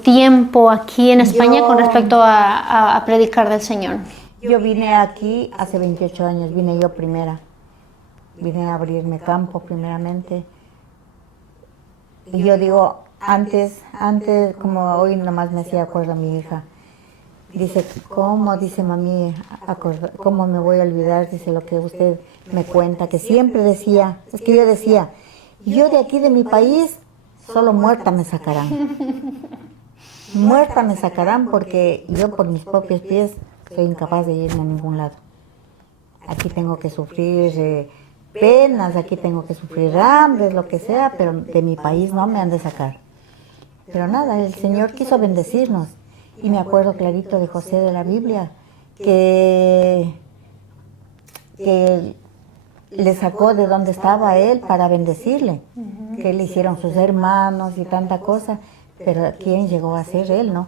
tiempo aquí en España con respecto a predicar del Señor? Yo vine aquí hace 28 años, vine yo primera. Vine a abrirme campo primeramente. Y yo digo, antes, como hoy nomás me hacía acuerdo a mi hija. Dice, ¿cómo? Dice, mami, ¿cómo me voy a olvidar? Dice, lo que usted me cuenta, que siempre decía, es que yo decía, yo de aquí de mi país, solo muerta me sacarán. Muerta me sacarán porque yo por mis propios pies soy incapaz de irme a ningún lado. Aquí tengo que sufrir penas, aquí tengo que sufrir hambre, lo que sea, pero de mi país no me han de sacar. Pero nada, el Señor quiso bendecirnos. Y me acuerdo clarito de José de la Biblia, que le sacó de donde estaba él para bendecirle, que le hicieron sus hermanos y tanta cosa, pero ¿quién llegó a ser él, no?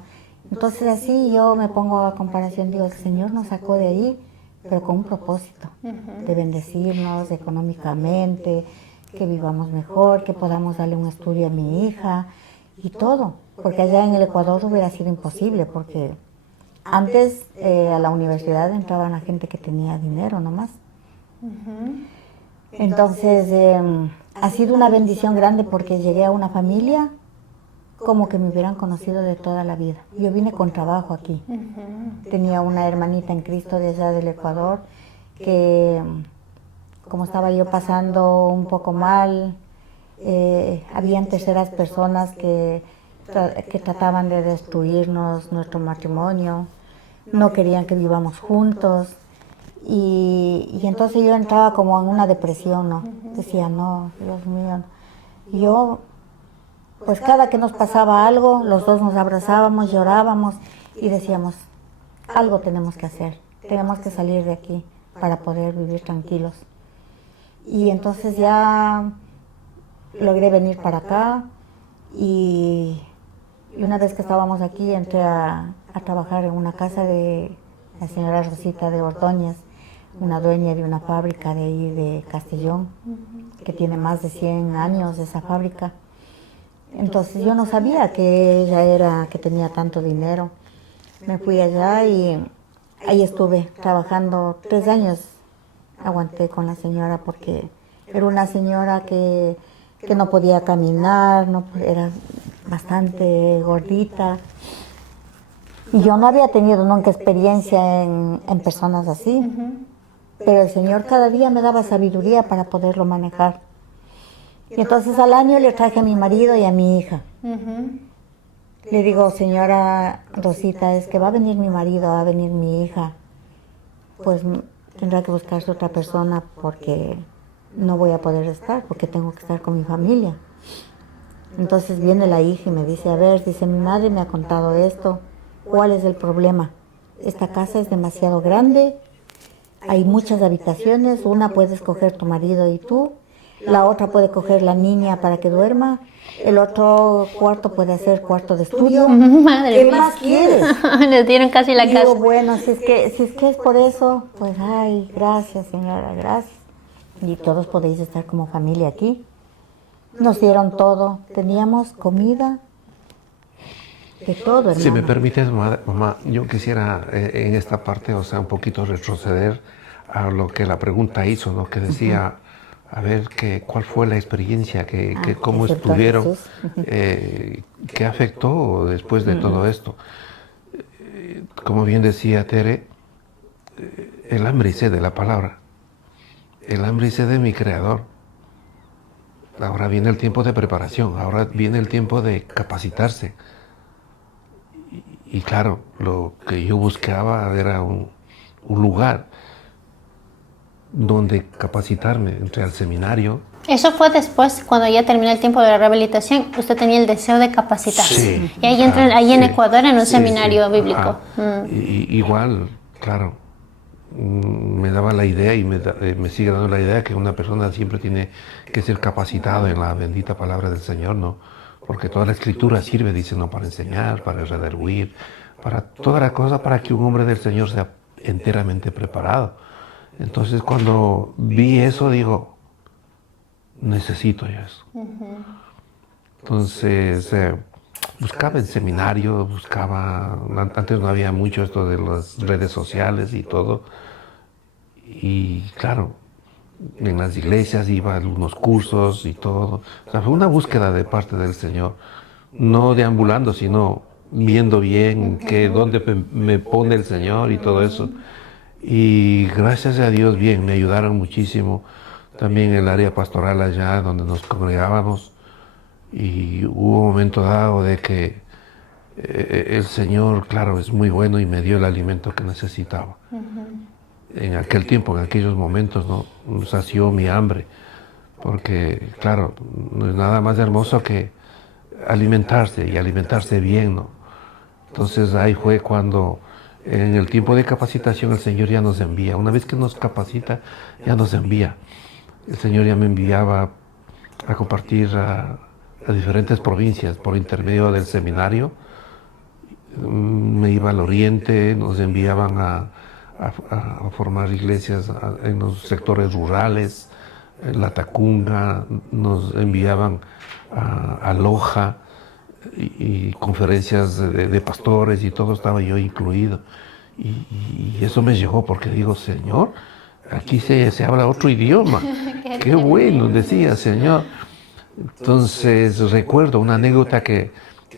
Entonces así yo me pongo a comparación, digo, el Señor nos sacó de ahí, pero con un propósito, de bendecirnos económicamente, que vivamos mejor, que podamos darle un estudio a mi hija y todo, porque allá en el Ecuador hubiera sido imposible, porque antes a la universidad entraban la gente que tenía dinero nomás. Entonces ha sido una bendición grande porque llegué a una familia como que me hubieran conocido de toda la vida. Yo vine con trabajo aquí. Tenía una hermanita en Cristo de allá del Ecuador que, como estaba yo pasando un poco mal, habían terceras personas que trataban de destruirnos nuestro matrimonio, no querían que vivamos juntos. Y entonces yo entraba como en una depresión, ¿no? Decía, no, Dios mío. Yo, pues cada que nos pasaba algo, los dos nos abrazábamos, llorábamos y decíamos, algo tenemos que hacer, tenemos que salir de aquí para poder vivir tranquilos. Y entonces ya logré venir para acá y una vez que estábamos aquí entré a trabajar en una casa de la señora Rosita de Ordóñez, una dueña de una fábrica de ahí de Castellón, que tiene más de 100 años esa fábrica. Entonces yo no sabía que ella que tenía tanto dinero. Me fui allá y ahí estuve trabajando 3 años. Aguanté con la señora porque era una señora que no podía caminar, era bastante gordita. Y yo no había tenido nunca experiencia en personas así. Pero el Señor cada día me daba sabiduría para poderlo manejar. Y entonces al año le traje a mi marido y a mi hija. Le digo, señora Rosita, es que va a venir mi marido, va a venir mi hija. Pues tendrá que buscarse otra persona porque no voy a poder estar, porque tengo que estar con mi familia. Entonces viene la hija y me dice, a ver, dice, mi madre me ha contado esto. ¿Cuál es el problema? Esta casa es demasiado grande. Hay muchas habitaciones, una puedes coger tu marido y tú, la otra puede coger la niña para que duerma, el otro cuarto puede ser cuarto de estudio. Madre ¿Qué mía. más quieres? Les dieron casi la Digo, casa. bueno, si es que es por eso, pues ay, gracias señora, gracias. Y todos podéis estar como familia aquí. Nos dieron todo, teníamos comida, de todo, hermano. Si me permites, mamá, yo quisiera en esta parte, o sea, un poquito retroceder a lo que la pregunta hizo, ¿no? Que decía, a ver, ¿cuál fue la experiencia? ¿Cómo aceptó a estuvieron? Jesús. ¿Qué afectó después de todo esto? como bien decía Tere, el hambre y sed de la palabra, el hambre y sed de mi Creador. Ahora viene el tiempo de preparación, ahora viene el tiempo de capacitarse. Y claro, lo que yo buscaba era un lugar donde capacitarme. Entré al seminario. Eso fue después, cuando ya terminó el tiempo de la rehabilitación, usted tenía el deseo de capacitarse. Sí, Y ahí entró ahí en sí, Ecuador en un sí, seminario sí, bíblico. Igual, claro, me daba la idea y me sigue dando la idea que una persona siempre tiene que ser capacitado en la bendita palabra del Señor, ¿no? Porque toda la escritura sirve, dice, ¿no? Para enseñar, para redarguir, para toda la cosa, para que un hombre del Señor sea enteramente preparado. Entonces cuando vi eso, digo, necesito yo eso. Entonces buscaba en seminario, buscaba, antes no había mucho esto de las redes sociales y todo, y claro, en las iglesias iba a algunos cursos y todo. O sea, fue una búsqueda de parte del Señor, no deambulando, sino viendo bien dónde me pone el Señor y todo eso. Y gracias a Dios, bien, me ayudaron muchísimo. También el área pastoral allá donde nos congregábamos. Y hubo un momento dado de que el Señor, claro, es muy bueno y me dio el alimento que necesitaba. En aquel tiempo, en aquellos momentos, ¿no? Sació mi hambre. Porque, claro, no es nada más hermoso que alimentarse y alimentarse bien, ¿no? Entonces ahí fue cuando en el tiempo de capacitación el Señor ya nos envía. Una vez que nos capacita, ya nos envía. El Señor ya me enviaba a compartir a diferentes provincias por intermedio del seminario. Me iba al oriente, nos enviaban a formar iglesias en los sectores rurales, en La Tacunga, nos enviaban a Loja y conferencias de pastores y todo estaba yo incluido. Y eso me llegó porque digo, Señor, aquí se habla otro idioma. Qué bueno, decía Señor. Entonces recuerdo una anécdota que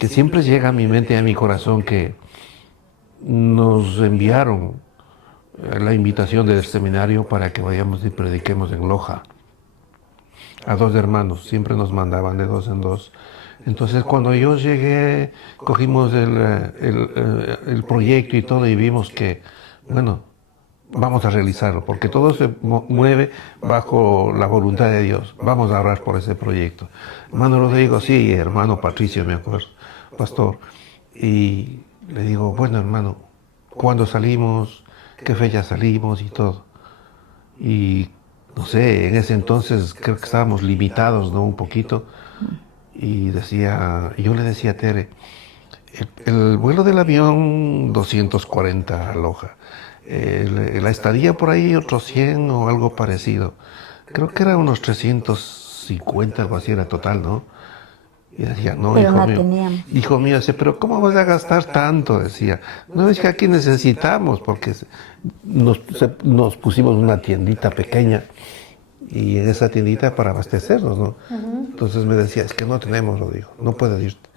siempre llega a mi mente y a mi corazón, que nos enviaron la invitación del seminario para que vayamos y prediquemos en Loja. A 2 hermanos, siempre nos mandaban de 2 en 2. Entonces cuando yo llegué, cogimos el proyecto y todo y vimos que, bueno, vamos a realizarlo, porque todo se mueve bajo la voluntad de Dios. Vamos a orar por ese proyecto. Hermano Rodrigo, sí, hermano Patricio, me acuerdo, pastor. Y le digo, bueno, hermano, ¿cuándo salimos? ¿Qué fecha salimos? Y todo. Y no sé, en ese entonces creo que estábamos limitados, ¿no? Un poquito. Y yo le decía a Tere, el vuelo del avión 240 a Loja. La estadía por ahí otros 100 o algo parecido. Creo que era unos 350, algo así era total, ¿no? Y decía, no, pero hijo no mío. teníamos. Hijo mío, decía, pero ¿cómo vas a gastar tanto? Decía, no, es que aquí necesitamos, porque nos pusimos una tiendita pequeña y en esa tiendita para abastecernos, ¿no? Entonces me decía, es que no tenemos, lo digo, no puedes irte.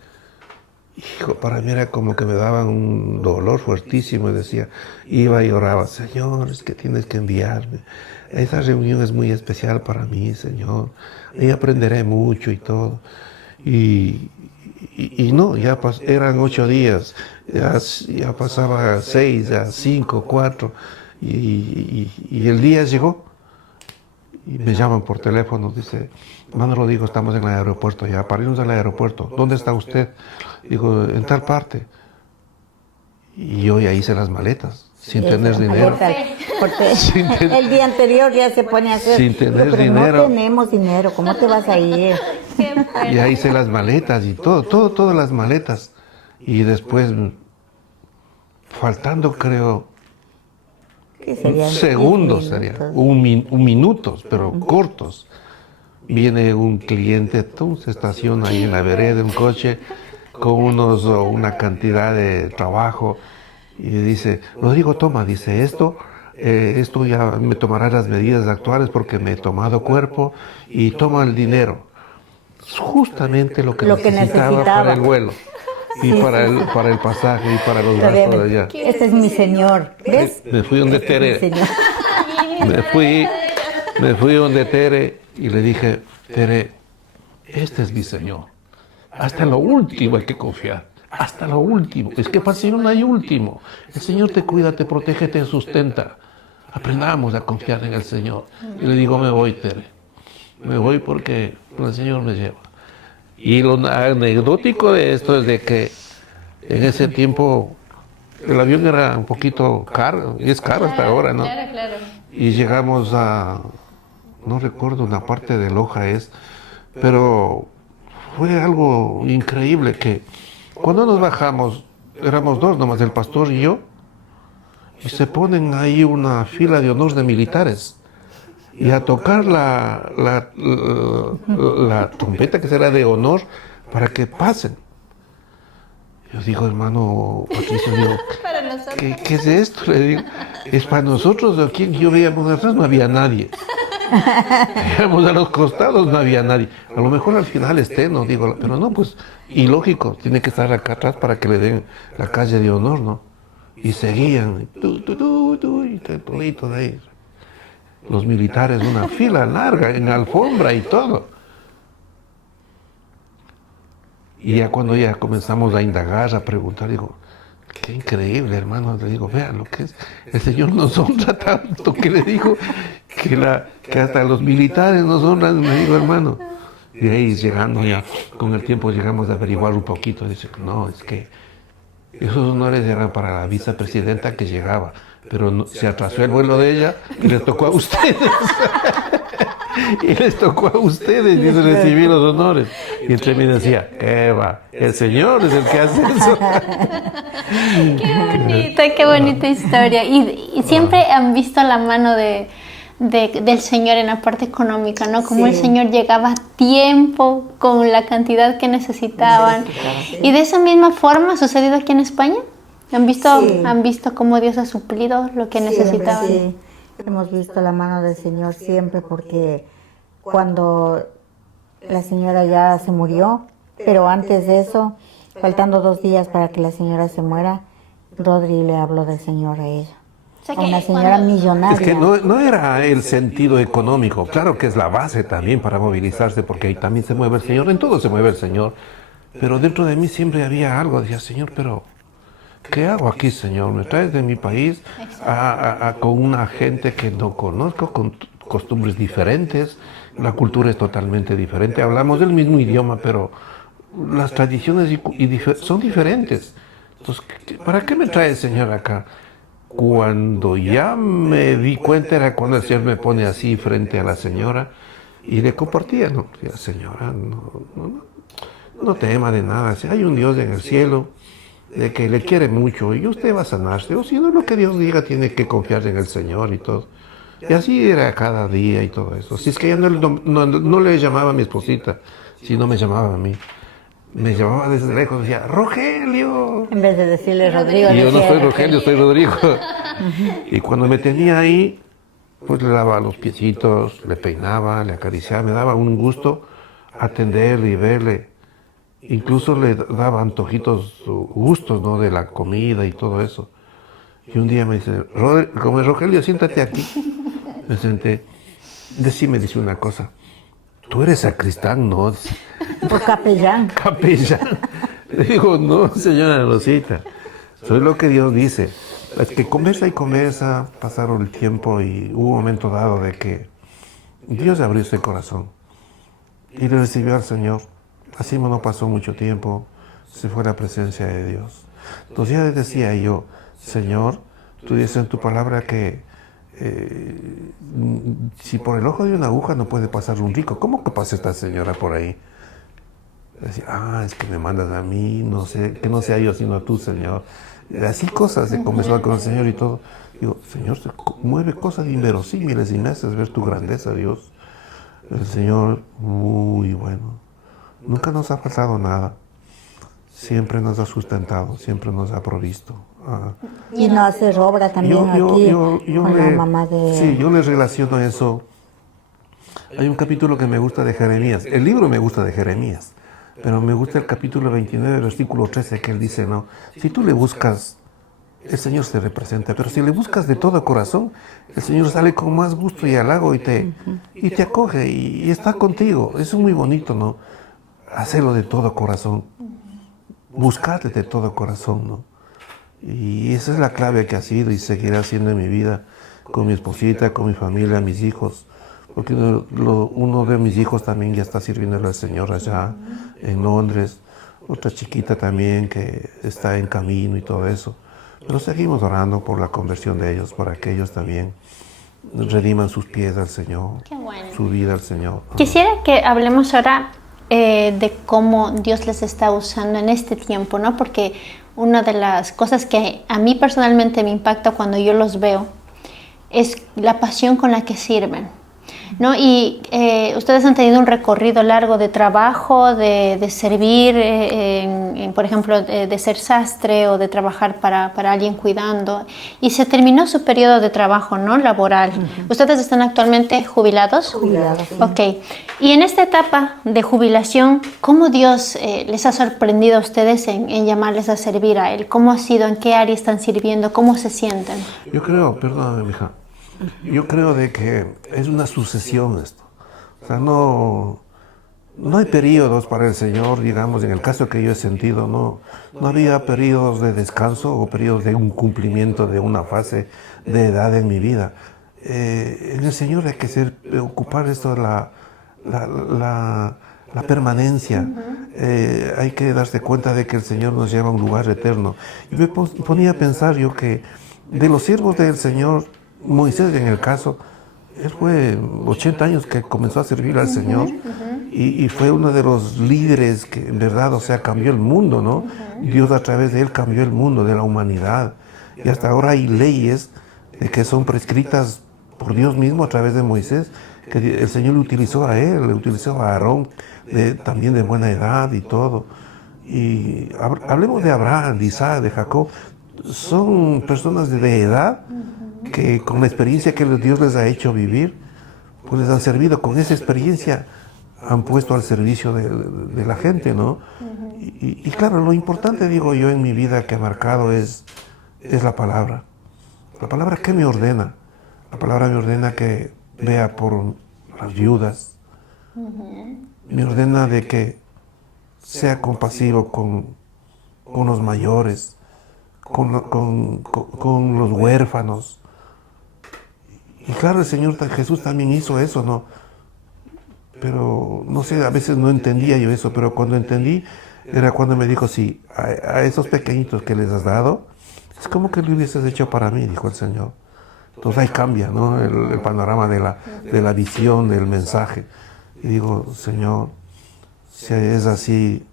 Hijo, para mí era como que me daban un dolor fuertísimo y decía, iba y oraba, Señor, es que tienes que enviarme. Esa reunión es muy especial para mí, Señor. Ahí aprenderé mucho y todo. Y no, ya eran 8 días, ya pasaba 6, ya 5, 4, y el día llegó. Y me llaman por teléfono, dice, hermano Rodrigo, estamos en el aeropuerto ya, para irnos al aeropuerto. ¿Dónde está usted? Digo, en tal parte. Y yo ya hice las maletas, sin tener dinero. Porque el día anterior ya se pone a hacer. Sin tener pero dinero. No tenemos dinero, ¿cómo te vas a ir? Ya hice las maletas y todas las maletas. Y después, faltando creo, segundos sería, minutos, pero cortos. Viene un cliente, se estaciona ahí en la vereda, un coche, con una cantidad de trabajo, y dice, Rodrigo, toma, dice, esto ya me tomará las medidas actuales porque me he tomado cuerpo, y toma el dinero. Justamente lo que necesitaba para el vuelo. y para el pasaje y para los Todavía gastos de allá. Este es mi señor, ¿ves? Me fui donde Este es mi Tere, señor. me fui donde Tere y le dije, Tere, este es mi Señor. Hasta lo último hay que confiar. Hasta lo último. Es que para el Señor no hay último. El Señor te cuida, te protege, te sustenta. Aprendamos a confiar en el Señor. Y le digo, me voy, Tere. Me voy porque el Señor me lleva. Y lo anecdótico de esto es de que en ese tiempo el avión era un poquito caro, y es caro hasta ahora, ¿no? Claro, claro. Y llegamos a, no recuerdo una parte de Loja pero fue algo increíble que cuando nos bajamos, éramos dos nomás, el pastor y yo, y se ponen ahí una fila de honor de militares. Y a tocar la trompeta que será de honor para que pasen. Yo digo, hermano Patricio, digo, Para nosotros. ¿qué es esto? Le digo, es para nosotros, aquí yo veíamos atrás, no había nadie. Veíamos a los costados, no había nadie. A lo mejor al final esté, no digo, pero no, pues, y lógico, tiene que estar acá atrás para que le den la calle de honor, ¿no? Y seguían, y todito de ahí. Los militares, una fila larga, en alfombra y todo. Y ya cuando ya comenzamos a indagar, a preguntar, digo, qué increíble, hermano. Le digo, vean lo que es. El Señor nos honra tanto que le digo que hasta los militares nos honran, me digo, hermano. Y ahí llegando ya, con el tiempo llegamos a averiguar un poquito. Dice, no, es que esos honores eran para la vicepresidenta que llegaba, pero se atrasó el vuelo de ella y les tocó a ustedes. Y les tocó a ustedes y se recibí los honores. Y entre mí decía, ¿qué va? El Señor es el que hace eso. Qué bonita historia. Y siempre han visto la mano del Señor en la parte económica, ¿no? Como el Señor llegaba a tiempo con la cantidad que necesitaban. Sí. Y de esa misma forma ha sucedido aquí en España. Sí. ¿Han visto cómo Dios ha suplido lo que necesitaban? Sí, hemos visto la mano del Señor siempre porque cuando la señora ya se murió, pero antes de eso, faltando 2 días para que la señora se muera, Rodri le habló del Señor a ella. O sea A una señora millonaria. Es que no era el sentido económico, claro que es la base también para movilizarse, porque ahí también se mueve el Señor, en todo se mueve el Señor, pero dentro de mí siempre había algo, decía, Señor, pero ¿qué hago aquí, Señor? Me traes de mi país con una gente que no conozco, con costumbres diferentes, la cultura es totalmente diferente, hablamos del mismo idioma, pero las tradiciones son diferentes. Entonces, ¿para qué me trae, Señor, acá? Cuando ya me di cuenta era cuando el Señor me pone así frente a la señora y le compartía, no, señora, no tema de nada, si hay un Dios en el cielo de que le quiere mucho y usted va a sanarse, o si no, lo que Dios diga tiene que confiar en el Señor y todo. Y así era cada día y todo eso. Si es que ella no le llamaba a mi esposita, sino me llamaba a mí. Me llamaba desde lejos, decía, Rogelio. En vez de decirle Rodrigo. Y yo no decía, soy Rogelio, soy Rodrigo. Y cuando me tenía ahí, pues le lavaba los piecitos, le peinaba, le acariciaba, me daba un gusto atenderle y verle. Incluso le daba antojitos, gustos, ¿no? De la comida y todo eso. Y un día me dice, como Rogelio, siéntate aquí. Me senté. Dice una cosa. ¿Tú eres sacristán? No. O capellán. Capellán. Le digo, no, señora Rosita. Soy lo que Dios dice. Es que conversa, pasaron el tiempo y hubo un momento dado de que Dios abrió ese corazón y le recibió al Señor. Así no pasó mucho tiempo, se fue la presencia de Dios. Entonces ya decía yo, Señor, tú dices en tu palabra que si por el ojo de una aguja no puede pasar un rico, ¿cómo que pasa esta señora por ahí? Decía, es que me mandas a mí, no sé, que no sea yo sino tú, Señor. Así cosas de conversar con el Señor y todo. Digo, Señor, se mueve cosas inverosímiles y me haces ver tu grandeza, Dios. El Señor, muy bueno. Nunca nos ha faltado nada. Siempre nos ha sustentado, siempre nos ha provisto. Y no hacer obra también aquí con la mamá de... Sí, yo le relaciono eso. Hay un capítulo que me gusta de Jeremías. El libro me gusta de Jeremías. pero me gusta el capítulo 29, versículo 13, que él dice, no, si tú le buscas, el Señor se representa, pero si le buscas de todo corazón, el Señor sale con más gusto y halago y te acoge y está contigo. Eso es muy bonito, ¿no? Hacerlo de todo corazón, buscarte de todo corazón, ¿no? Y esa es la clave que ha sido y seguirá siendo en mi vida, con mi esposita, con mi familia, mis hijos, porque uno de mis hijos también ya está sirviéndole al Señor allá en Londres, otra chiquita también que está en camino y todo eso. Pero seguimos orando por la conversión de ellos, para que ellos también rediman sus pies al Señor, Qué bueno. su vida al Señor. Quisiera que hablemos ahora de cómo Dios les está usando en este tiempo, ¿no? Porque una de las cosas que a mí personalmente me impacta cuando yo los veo es la pasión con la que sirven, ¿no? Y ustedes han tenido un recorrido largo de trabajo, de servir, por ejemplo, de ser sastre o de trabajar para alguien cuidando. Y se terminó su periodo de trabajo, ¿no? Laboral. ¿Ustedes están actualmente jubilados? Jubilados, sí. Ok. Y en esta etapa de jubilación, ¿cómo Dios les ha sorprendido a ustedes en llamarles a servir a Él? ¿Cómo ha sido? ¿En qué área están sirviendo? ¿Cómo se sienten? Yo creo, perdóname, mija, yo creo de que es una sucesión esto. O sea, no hay periodos para el Señor, digamos, en el caso que yo he sentido, no había periodos de descanso o periodos de un cumplimiento de una fase de edad en mi vida. En el Señor hay que ocupar esto de la permanencia. Hay que darse cuenta de que el Señor nos lleva a un lugar eterno. Y me ponía a pensar yo que de los siervos del Señor, Moisés en el caso, él fue 80 años que comenzó a servir al Señor y fue uno de los líderes que en verdad, o sea, cambió el mundo, ¿no? Dios a través de él cambió el mundo, de la humanidad. Y hasta ahora hay leyes que son prescritas por Dios mismo a través de Moisés, que el Señor le utilizó a él, le utilizó a Aarón, también de buena edad y todo. Y hablemos de Abraham, de Isaac, de Jacob. Son personas de edad que con la experiencia que Dios les ha hecho vivir, pues les han servido. Con esa experiencia han puesto al servicio de la gente, ¿no? Y claro, lo importante, digo yo, en mi vida que ha marcado es la palabra. La palabra que me ordena. La palabra me ordena que vea por las viudas. Me ordena de que sea compasivo con los mayores, con los huérfanos. Y claro, el Señor Jesús también hizo eso, ¿no? Pero no sé, a veces no entendía yo eso, pero cuando entendí era cuando me dijo, sí, a esos pequeñitos que les has dado, es como que lo hubieses hecho para mí, dijo el Señor. Entonces ahí cambia, ¿no? El panorama de la visión, del mensaje. Y digo, Señor, si es así,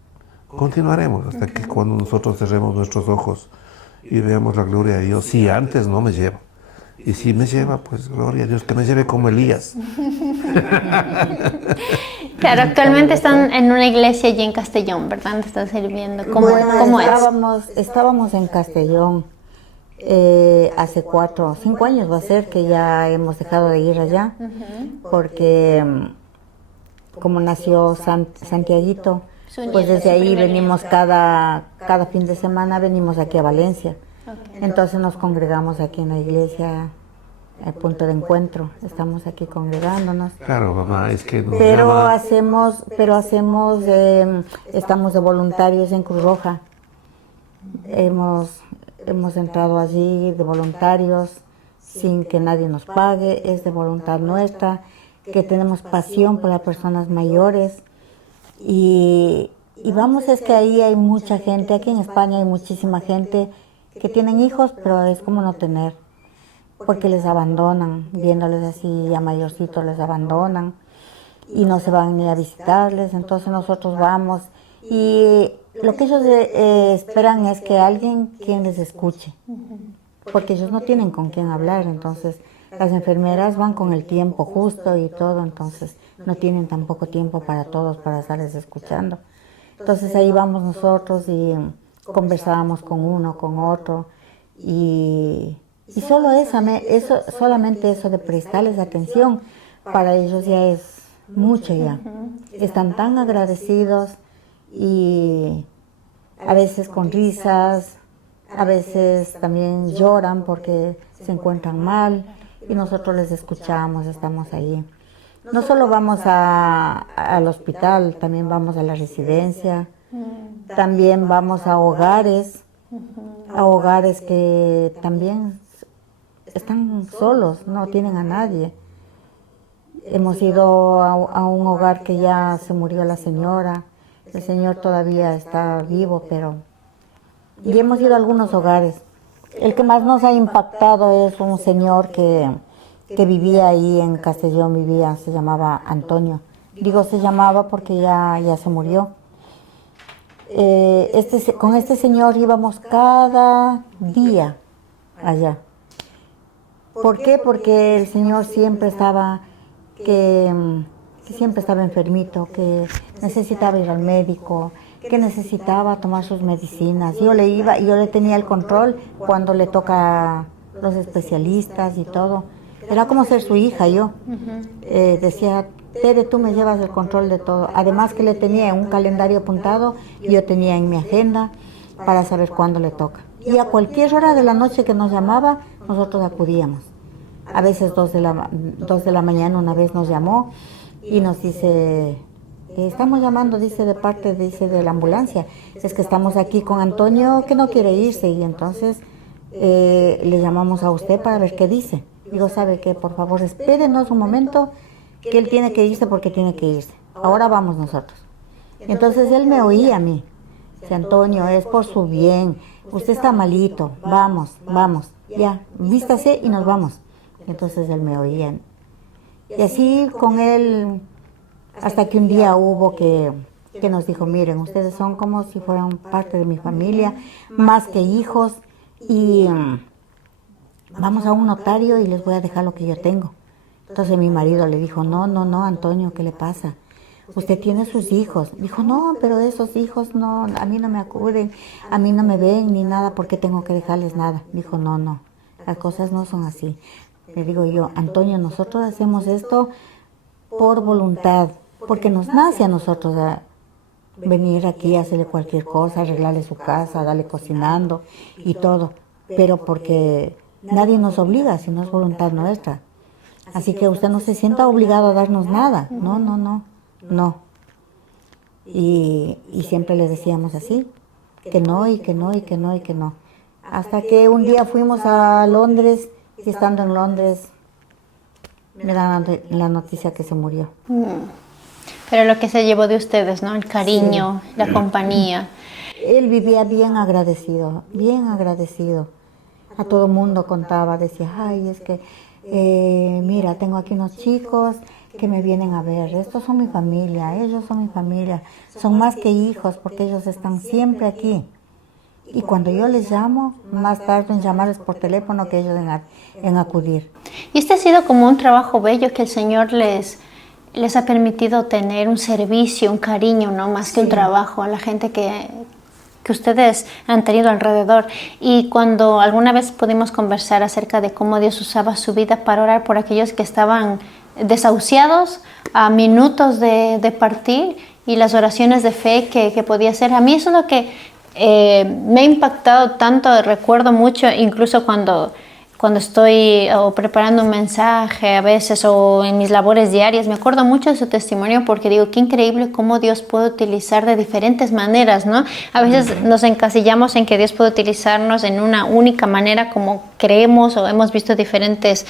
continuaremos hasta que cuando nosotros cerremos nuestros ojos y veamos la gloria de Dios. Si antes no me lleva. Y si me lleva, pues gloria a Dios, que me lleve como Elías. Claro, actualmente están en una iglesia allí en Castellón, ¿verdad? Están sirviendo. ¿Cómo es? Estábamos en Castellón hace 4 o 5 años va a ser que ya hemos dejado de ir allá, porque como nació Santiaguito, pues desde ahí venimos cada fin de semana, venimos aquí a Valencia. Entonces nos congregamos aquí en la iglesia, el punto de encuentro. Estamos aquí congregándonos. Claro, mamá, es que estamos de voluntarios en Cruz Roja. Hemos entrado allí de voluntarios sin que nadie nos pague, es de voluntad nuestra, que tenemos pasión por las personas mayores. Y vamos, es que ahí hay mucha gente, aquí en España hay muchísima gente que tienen hijos, pero es como no tener, porque les abandonan, viéndoles así ya mayorcitos les abandonan y no se van ni a visitarles. Entonces nosotros vamos y lo que ellos esperan es que alguien quien les escuche, porque ellos no tienen con quién hablar. Entonces las enfermeras van con el tiempo justo y todo, entonces no tienen tampoco tiempo para todos, para estarles escuchando. Entonces ahí vamos nosotros y conversábamos con uno, con otro, y solamente eso de prestarles atención, para ellos ya es mucho ya. Están tan agradecidos y a veces con risas, a veces también lloran porque se encuentran mal y nosotros les escuchamos, estamos ahí. No solo vamos al hospital, también vamos a la residencia, también vamos a hogares que también están solos, no tienen a nadie. Hemos ido a un hogar que ya se murió la señora, el señor todavía está vivo, pero... Y hemos ido a algunos hogares. El que más nos ha impactado es un señor que vivía ahí en Castellón, se llamaba Antonio. Digo se llamaba porque ya se murió. Con este señor íbamos cada día allá. ¿Por qué? Porque el señor siempre estaba, que siempre estaba enfermito, que necesitaba ir al médico, que necesitaba tomar sus medicinas. Yo le iba y yo le tenía el control cuando le toca a los especialistas y todo. Era como ser su hija yo. Decía, Tere, tú me llevas el control de todo. Además que le tenía un calendario apuntado, yo tenía en mi agenda para saber cuándo le toca. Y a cualquier hora de la noche que nos llamaba, nosotros acudíamos. A veces 2 de la mañana una vez nos llamó y nos dice, estamos llamando, dice, de parte, dice, de la ambulancia. Es que estamos aquí con Antonio que no quiere irse y entonces le llamamos a usted para ver qué dice. Digo, ¿sabe qué? Por favor, espérenos un momento, que él tiene que irse porque tiene que irse. Ahora vamos nosotros. Entonces él me oía a mí. Dice, Antonio, es por su bien. Usted está malito. Vamos, vamos. Ya, vístase y nos vamos. Entonces él me oía. Y así con él, hasta que un día hubo que nos dijo, miren, ustedes son como si fueran parte de mi familia, más que hijos, y vamos a un notario y les voy a dejar lo que yo tengo. Entonces mi marido le dijo, no, Antonio, ¿qué le pasa? Usted tiene sus hijos. Dijo, no, pero esos hijos no, a mí no me acuden, a mí no me ven ni nada, porque tengo que dejarles nada. Dijo, no, las cosas no son así. Le digo yo, Antonio, nosotros hacemos esto por voluntad, porque nos nace a nosotros a venir aquí a hacerle cualquier cosa, arreglarle su casa, darle cocinando y todo, pero porque nadie nos obliga, si no es voluntad nuestra. Así que usted no se sienta obligado a darnos nada. No. Y siempre les decíamos así, que no, y que no, y que no, y que no. Hasta que un día fuimos a Londres, y estando en Londres, me dan la noticia que se murió. Pero lo que se llevó de ustedes, ¿no? El cariño, sí, la compañía. Él vivía bien agradecido. A todo mundo contaba, decía, ay, es que, mira, tengo aquí unos chicos que me vienen a ver. Estos son mi familia, ellos son mi familia. Son más que hijos porque ellos están siempre aquí. Y cuando yo les llamo, más tarde en llamarles por teléfono que ellos en acudir. Y este ha sido como un trabajo bello que el Señor les ha permitido tener un servicio, un cariño, ¿no? Más que un trabajo a la gente que ustedes han tenido alrededor. Y cuando alguna vez pudimos conversar acerca de cómo Dios usaba su vida para orar por aquellos que estaban desahuciados a minutos de partir y las oraciones de fe que podía hacer, a mí eso es lo que me ha impactado tanto. Recuerdo mucho, incluso cuando estoy preparando un mensaje a veces o en mis labores diarias, me acuerdo mucho de su testimonio porque digo, qué increíble cómo Dios puede utilizar de diferentes maneras, ¿no? A veces nos encasillamos en que Dios puede utilizarnos en una única manera como creemos o hemos visto diferentes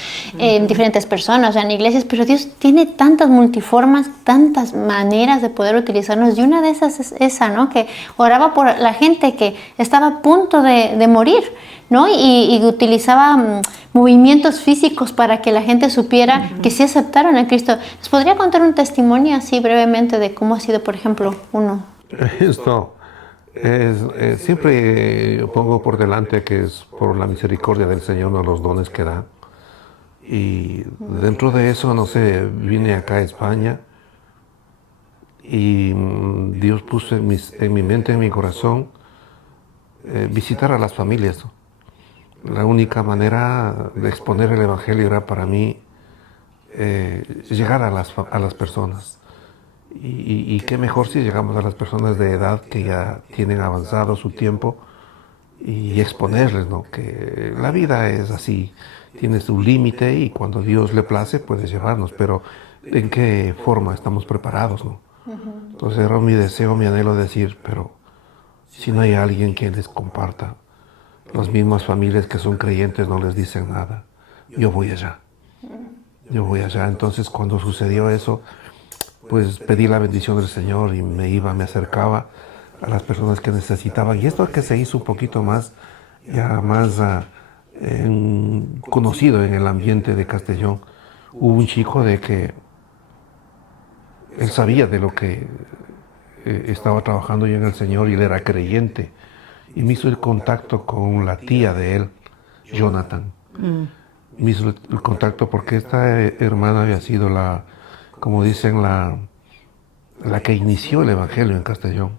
personas en iglesias, pero Dios tiene tantas multiformas, tantas maneras de poder utilizarnos, y una de esas es esa, ¿no? Que oraba por la gente que estaba a punto de morir, ¿no? Y utilizaba movimientos físicos para que la gente supiera que sí aceptaron a Cristo. ¿Nos podría contar un testimonio así brevemente de cómo ha sido, por ejemplo, uno? Esto siempre pongo por delante que es por la misericordia del Señor, no los dones que da. Y dentro de eso, no sé, vine acá a España y Dios puso en mi mente, en mi corazón, visitar a las familias. La única manera de exponer el Evangelio era para mí llegar a las personas. Y qué mejor si llegamos a las personas de edad que ya tienen avanzado su tiempo y exponerles, ¿no? Que la vida es así, tiene su límite y cuando Dios le place puede llevarnos, pero ¿en qué forma estamos preparados, no? Entonces era mi deseo, mi anhelo decir, pero si no hay alguien quien les comparta, las mismas familias que son creyentes no les dicen nada, yo voy allá. Yo voy allá. Entonces cuando sucedió eso, pues pedí la bendición del Señor y me acercaba a las personas que necesitaban. Y esto que se hizo un poquito más, ya más conocido en el ambiente de Castellón. Hubo un chico de que él sabía de lo que estaba trabajando yo en el Señor y él era creyente. Y me hizo el contacto con la tía de él, Jonathan. Me hizo el contacto porque esta hermana había sido como dicen, la que inició el Evangelio en Castellón.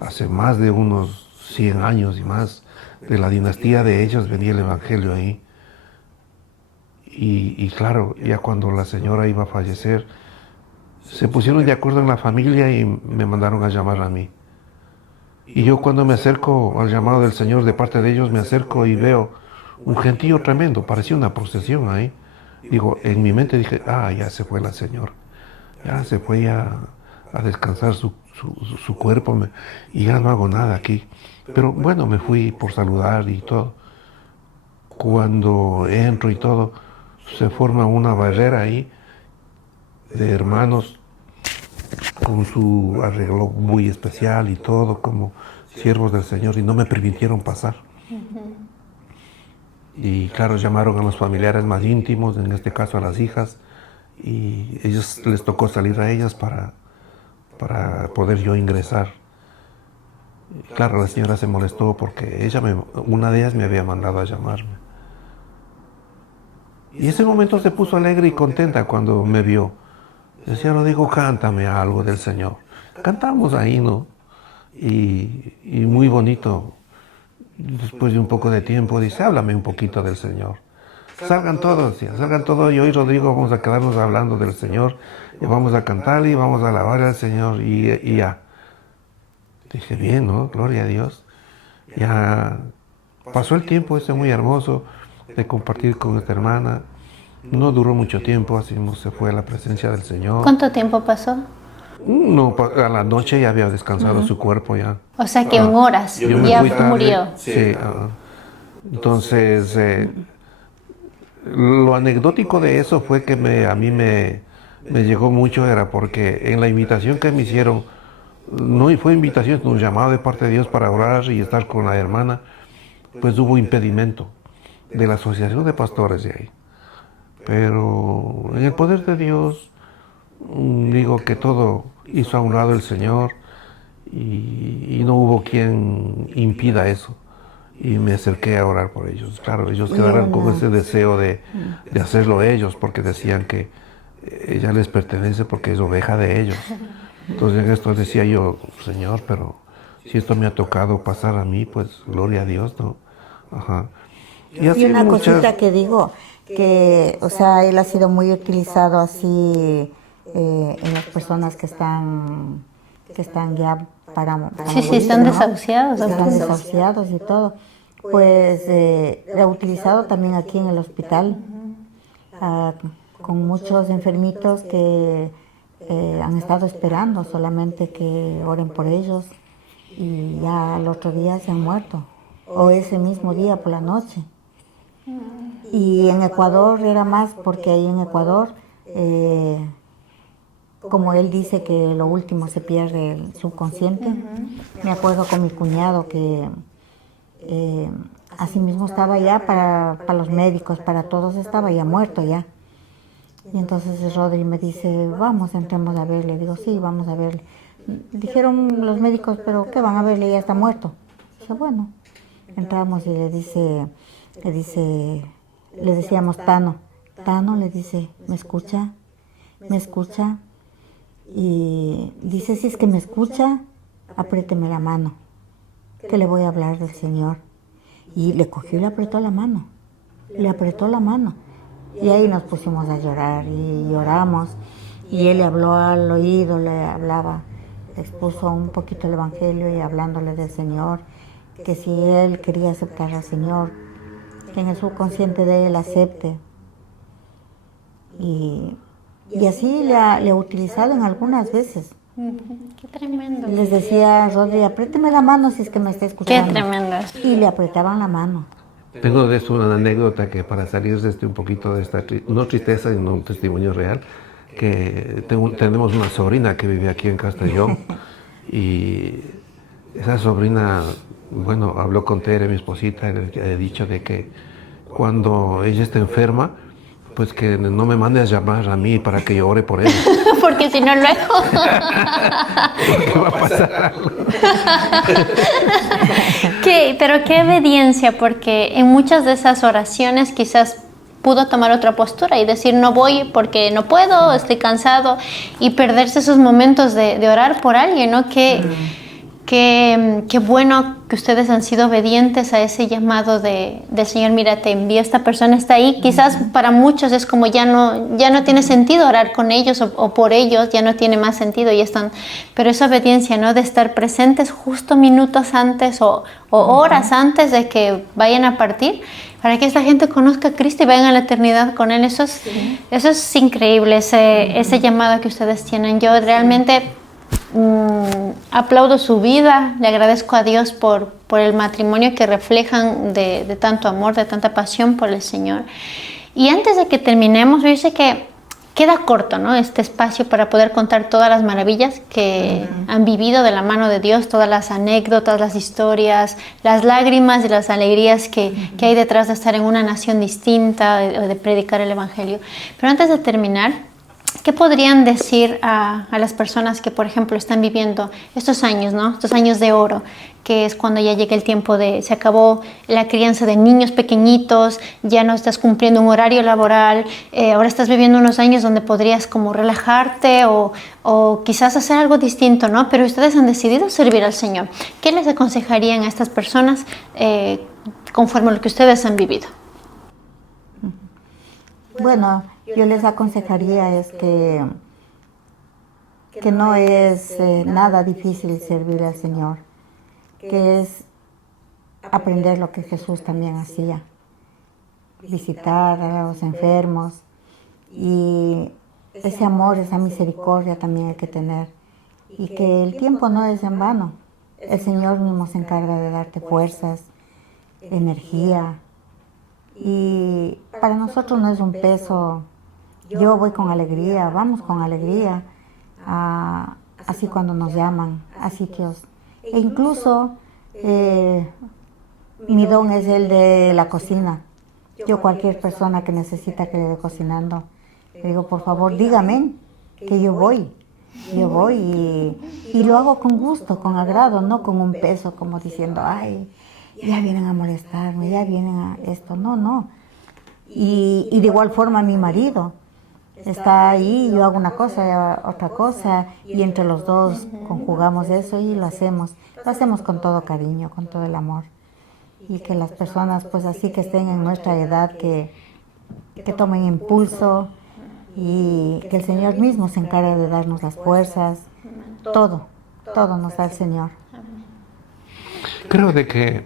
Hace más de unos 100 años y más. De la dinastía de ellos venía el Evangelio ahí. Y claro, ya cuando la señora iba a fallecer, se pusieron de acuerdo en la familia y me mandaron a llamar a mí. Y yo cuando me acerco al llamado del Señor de parte de ellos, me acerco y veo un gentío tremendo, parecía una procesión ahí. Digo, en mi mente dije, ya se fue la señora, ya se fue a descansar su cuerpo y ya no hago nada aquí. Pero bueno, me fui por saludar y todo. Cuando entro y todo, se forma una barrera ahí de hermanos con su arreglo muy especial y todo, como siervos del Señor, y no me permitieron pasar. Y claro, llamaron a los familiares más íntimos, en este caso a las hijas, y ellos les tocó salir a ellas para poder yo ingresar. Claro, la señora se molestó porque una de ellas me había mandado a llamarme. Y ese momento se puso alegre y contenta cuando me vio. Decía, Rodrigo, cántame algo del Señor. Cantamos ahí, ¿no? Y muy bonito. Después de un poco de tiempo dice, háblame un poquito del Señor. Salgan todos, yo y Rodrigo vamos a quedarnos hablando del Señor, y vamos a cantar y vamos a alabar al Señor y ya. Dije, bien, ¿no? Gloria a Dios. Ya pasó el tiempo ese muy hermoso de compartir con esta hermana. No duró mucho tiempo, así se fue a la presencia del Señor. ¿Cuánto tiempo pasó? No, a la noche ya había descansado su cuerpo ya. O sea que en horas ya murió. Sí. Entonces, lo anecdótico de eso fue que a mí me llegó mucho, era porque en la invitación que me hicieron, no fue invitación, sino un llamado de parte de Dios para orar y estar con la hermana, pues hubo impedimento de la asociación de pastores de ahí. Pero en el poder de Dios, digo que todo hizo a un lado el Señor y no hubo quien impida eso. Y me acerqué a orar por ellos. Claro, ellos quedaron con ese deseo de hacerlo ellos, porque decían que ella les pertenece porque es oveja de ellos. Entonces en esto decía yo, Señor, pero si esto me ha tocado pasar a mí, pues gloria a Dios, ¿no? Ajá. Y una cosita que digo, que, o sea, él ha sido muy utilizado así en las personas que están ya para sí, están desahuciados. Están desahuciados y todo. Pues le ha utilizado también aquí en el hospital, con muchos enfermitos que han estado esperando solamente que oren por ellos y ya al otro día se han muerto, o ese mismo día por la noche. Y en Ecuador era más, porque ahí en Ecuador, como él dice que lo último se pierde el subconsciente, me acuerdo con mi cuñado que así mismo estaba ya para los médicos, para todos estaba ya muerto ya. Y entonces Rodri me dice, vamos, entremos a verle. Digo, sí, vamos a verle. Dijeron los médicos, pero ¿qué van a verle? Ya está muerto. Dije, bueno, entramos y le decíamos Tano. Tano le dice, ¿me escucha? ¿Me escucha? Y dice, si es que me escucha, apriéteme la mano, que le voy a hablar del Señor. Y le cogió y le apretó la mano. Le apretó la mano. Y ahí nos pusimos a llorar y lloramos. y él le habló al oído, le hablaba, le expuso un poquito el Evangelio y hablándole del Señor, que si él quería aceptar al Señor, que en el subconsciente de él acepte. Y así le ha utilizado en algunas veces. Qué tremendo. Les decía, Rodri, apriéteme la mano si es que me está escuchando. Qué tremendo. Y le apretaban la mano. Tengo de esto una anécdota que para salir de un poquito de esta, no tristeza, sino un testimonio real, que tenemos una sobrina que vive aquí en Castellón y esa sobrina, bueno, habló con Tere, mi esposita, y le he dicho de que cuando ella esté enferma, pues que no me mande a llamar a mí para que yo ore por ella. Porque si no, luego... ¿Qué va a pasar? Pero qué obediencia, porque en muchas de esas oraciones quizás pudo tomar otra postura y decir no voy porque no puedo, estoy cansado, y perderse esos momentos de orar por alguien, ¿no? Qué bueno que ustedes han sido obedientes a ese llamado del Señor. Mira, te envío, esta persona está ahí. Quizás para muchos es como ya no tiene sentido orar con ellos o por ellos, ya no tiene más sentido y están. Pero esa obediencia, ¿no? De estar presentes justo minutos antes o horas antes de que vayan a partir, para que esta gente conozca a Cristo y vayan a la eternidad con Él. Eso es increíble, ese llamado que ustedes tienen. Yo realmente... aplaudo su vida, le agradezco a Dios por el matrimonio que reflejan de tanto amor, de tanta pasión por el Señor. Y antes de que terminemos, yo sé que queda corto, ¿no? Este espacio para poder contar todas las maravillas que han vivido de la mano de Dios, todas las anécdotas, las historias, las lágrimas y las alegrías que hay detrás de estar en una nación distinta, de predicar el Evangelio. Pero antes de terminar, ¿qué podrían decir a las personas que, por ejemplo, están viviendo estos años, ¿no? Estos años de oro, que es cuando ya llega el tiempo se acabó la crianza de niños pequeñitos, ya no estás cumpliendo un horario laboral, ahora estás viviendo unos años donde podrías como relajarte o quizás hacer algo distinto, ¿no? Pero ustedes han decidido servir al Señor. ¿Qué les aconsejarían a estas personas conforme a lo que ustedes han vivido? Bueno, yo les aconsejaría es que no es nada difícil servir al Señor, que es aprender lo que Jesús también hacía, visitar a los enfermos, y ese amor, esa misericordia también hay que tener, y que el tiempo no es en vano. El Señor mismo se encarga de darte fuerzas, energía, y para nosotros no es un peso. Yo voy con alegría, vamos con alegría, así cuando nos llaman a sitios. E incluso mi don es el de la cocina. Yo cualquier persona que necesita que le dé cocinando, le digo, por favor, dígame que yo voy. Yo voy y lo hago con gusto, con agrado, no con un peso, como diciendo, ay, ya vienen a molestarme, ya vienen a esto. No. Y de igual forma mi marido está ahí, yo hago una cosa, ella otra cosa, y entre los dos conjugamos eso y lo hacemos con todo cariño, con todo el amor. Y que las personas, pues así que estén en nuestra edad, que tomen impulso y que el Señor mismo se encargue de darnos las fuerzas, todo nos da el Señor. Creo de que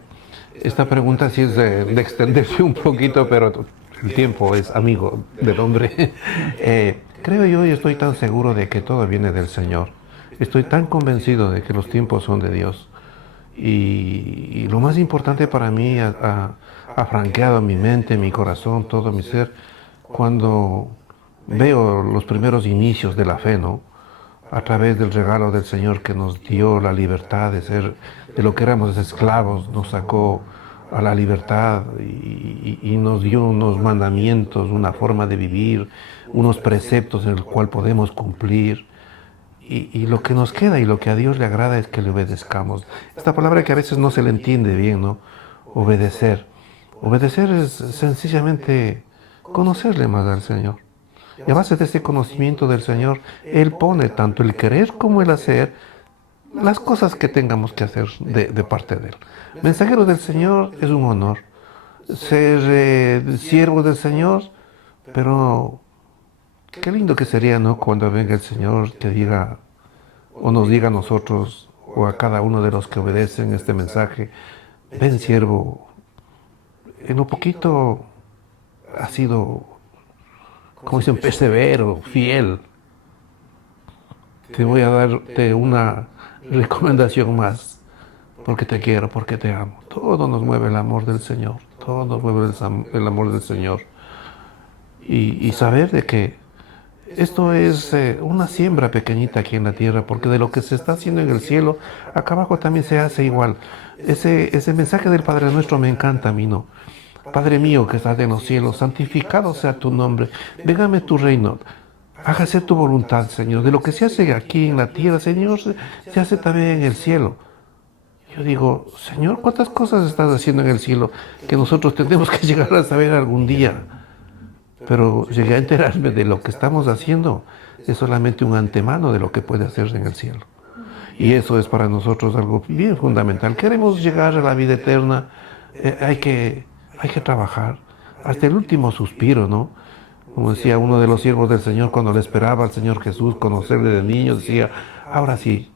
esta pregunta sí es de extenderse un poquito, pero el tiempo es amigo del hombre. Creo yo y estoy tan seguro de que todo viene del Señor. Estoy tan convencido de que los tiempos son de Dios. Y lo más importante para mí ha franqueado mi mente, mi corazón, todo mi ser, cuando veo los primeros inicios de la fe, ¿no? A través del regalo del Señor que nos dio la libertad de ser, de lo que éramos esclavos, nos sacó a la libertad y nos dio unos mandamientos, una forma de vivir, unos preceptos en el cual podemos cumplir. Y lo que nos queda y lo que a Dios le agrada es que le obedezcamos. Esta palabra que a veces no se le entiende bien, ¿no? Obedecer. Obedecer es sencillamente conocerle más al Señor. Y a base de ese conocimiento del Señor, Él pone tanto el querer como el hacer, las cosas que tengamos que hacer de parte de Él. Mensajero del Señor es un honor. Ser siervo del Señor, pero qué lindo que sería, ¿no? Cuando venga el Señor que diga, o nos diga a nosotros, o a cada uno de los que obedecen este mensaje, ven siervo, en lo poquito has sido, como dicen, persevero, fiel. Te voy a darte una recomendación más, porque te quiero, porque te amo. Todo nos mueve el amor del Señor, todo nos mueve el amor del Señor. Y saber de que esto es una siembra pequeñita aquí en la tierra, porque de lo que se está haciendo en el cielo, acá abajo también se hace igual. Ese mensaje del Padre Nuestro me encanta a mí, ¿no? Padre mío que estás en los cielos, santificado sea tu nombre, véngame tu reino, hágase tu voluntad, Señor. De lo que se hace aquí en la tierra, Señor, se hace también en el cielo. Yo digo, Señor, ¿cuántas cosas estás haciendo en el cielo que nosotros tenemos que llegar a saber algún día? Pero llegué a enterarme de lo que estamos haciendo es solamente un antemano de lo que puede hacerse en el cielo. Y eso es para nosotros algo bien fundamental. Queremos llegar a la vida eterna, hay que trabajar hasta el último suspiro, ¿no? Como decía uno de los siervos del Señor cuando le esperaba al Señor Jesús conocerle de niño, decía, ahora sí.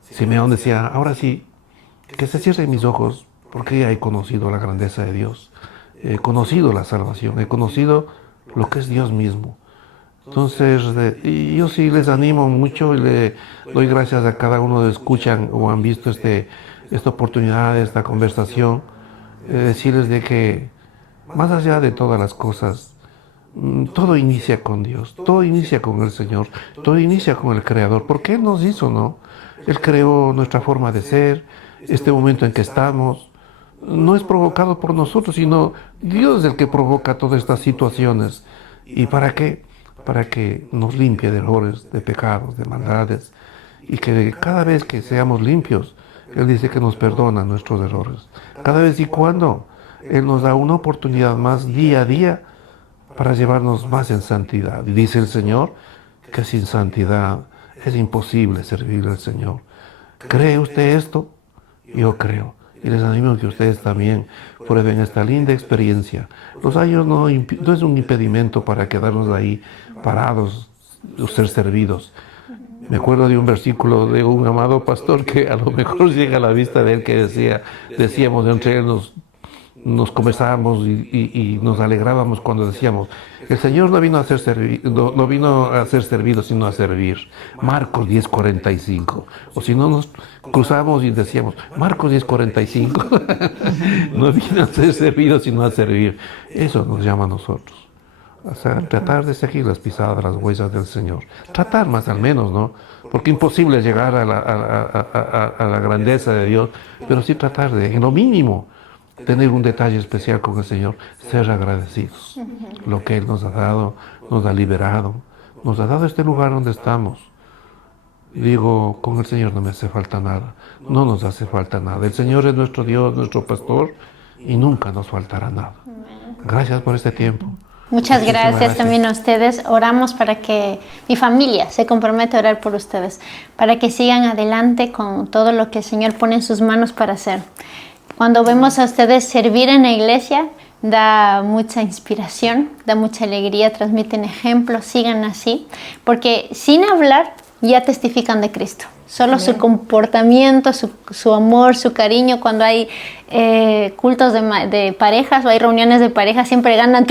Simeón decía, ahora sí, que se cierren mis ojos, porque ya he conocido la grandeza de Dios. He conocido la salvación, he conocido lo que es Dios mismo. Entonces, y yo sí les animo mucho y le doy gracias a cada uno que escuchan o han visto esta oportunidad, esta conversación, decirles de que más allá de todas las cosas, todo inicia con Dios, todo inicia con el Señor, todo inicia con el Creador, porque Él nos hizo, ¿no? Él creó nuestra forma de ser, este momento en que estamos, no es provocado por nosotros, sino Dios es el que provoca todas estas situaciones. ¿Y para qué? Para que nos limpie de errores, de pecados, de maldades, y que cada vez que seamos limpios, Él dice que nos perdona nuestros errores. Cada vez y cuando Él nos da una oportunidad más día a día para llevarnos más en santidad. Y dice el Señor que sin santidad es imposible servirle al Señor. ¿Cree usted esto? Yo creo. Y les animo a que ustedes también prueben esta linda experiencia. Los años no es un impedimento para quedarnos ahí parados o ser servidos. Me acuerdo de un versículo de un amado pastor que a lo mejor llega a la vista de él que decíamos entre él nos conversábamos y nos alegrábamos cuando decíamos, el Señor no vino a ser servido, sino a servir. Marcos 10:45. O si no nos cruzamos y decíamos, Marcos 10:45. No vino a ser servido, sino a servir. Eso nos llama a nosotros. O sea, tratar de seguir las pisadas, las huellas del Señor. Tratar más al menos, ¿no? Porque imposible llegar a la grandeza de Dios, pero sí tratar de, en lo mínimo, tener un detalle especial con el Señor, ser agradecidos. Lo que Él nos ha dado, nos ha liberado, nos ha dado este lugar donde estamos. Digo, con el Señor no me hace falta nada, no nos hace falta nada. El Señor es nuestro Dios, nuestro pastor, y nunca nos faltará nada. Gracias por este tiempo. Muchas gracias también a ustedes. Oramos para que mi familia se comprometa a orar por ustedes, para que sigan adelante con todo lo que el Señor pone en sus manos para hacer. Cuando vemos a ustedes servir en la iglesia, da mucha inspiración, da mucha alegría, transmiten ejemplos, sigan así, porque sin hablar ya testifican de Cristo. Solo su comportamiento, su amor, su cariño, cuando hay cultos de parejas o hay reuniones de parejas, siempre ganan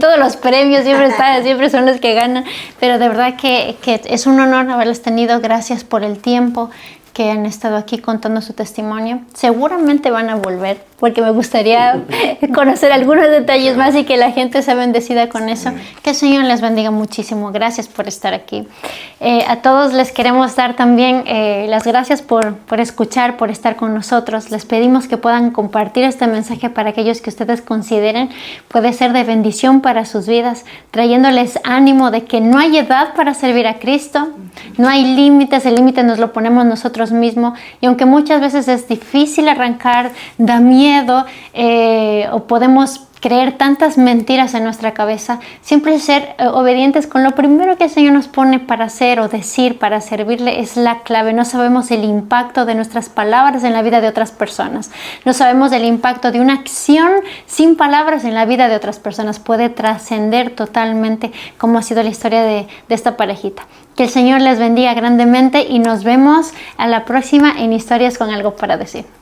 todos los premios, siempre son los que ganan. Pero de verdad que es un honor haberlos tenido. Gracias por el tiempo que han estado aquí contando su testimonio. Seguramente van a volver, porque me gustaría conocer algunos detalles más y que la gente sea bendecida con eso. Que el Señor les bendiga muchísimo. Gracias por estar aquí. A todos les queremos dar también las gracias por escuchar, por estar con nosotros. Les pedimos que puedan compartir este mensaje para aquellos que ustedes consideren puede ser de bendición para sus vidas, trayéndoles ánimo de que no hay edad para servir a Cristo, no hay límites, el límite nos lo ponemos nosotros mismos, y aunque muchas veces es difícil arrancar, da miedo, o podemos creer tantas mentiras en nuestra cabeza, siempre ser obedientes con lo primero que el Señor nos pone para hacer o decir, para servirle, es la clave. No sabemos el impacto de nuestras palabras en la vida de otras personas. No sabemos el impacto de una acción sin palabras en la vida de otras personas. Puede trascender totalmente, como ha sido la historia de esta parejita. Que el Señor les bendiga grandemente y nos vemos a la próxima en Historias con Algo para Decir.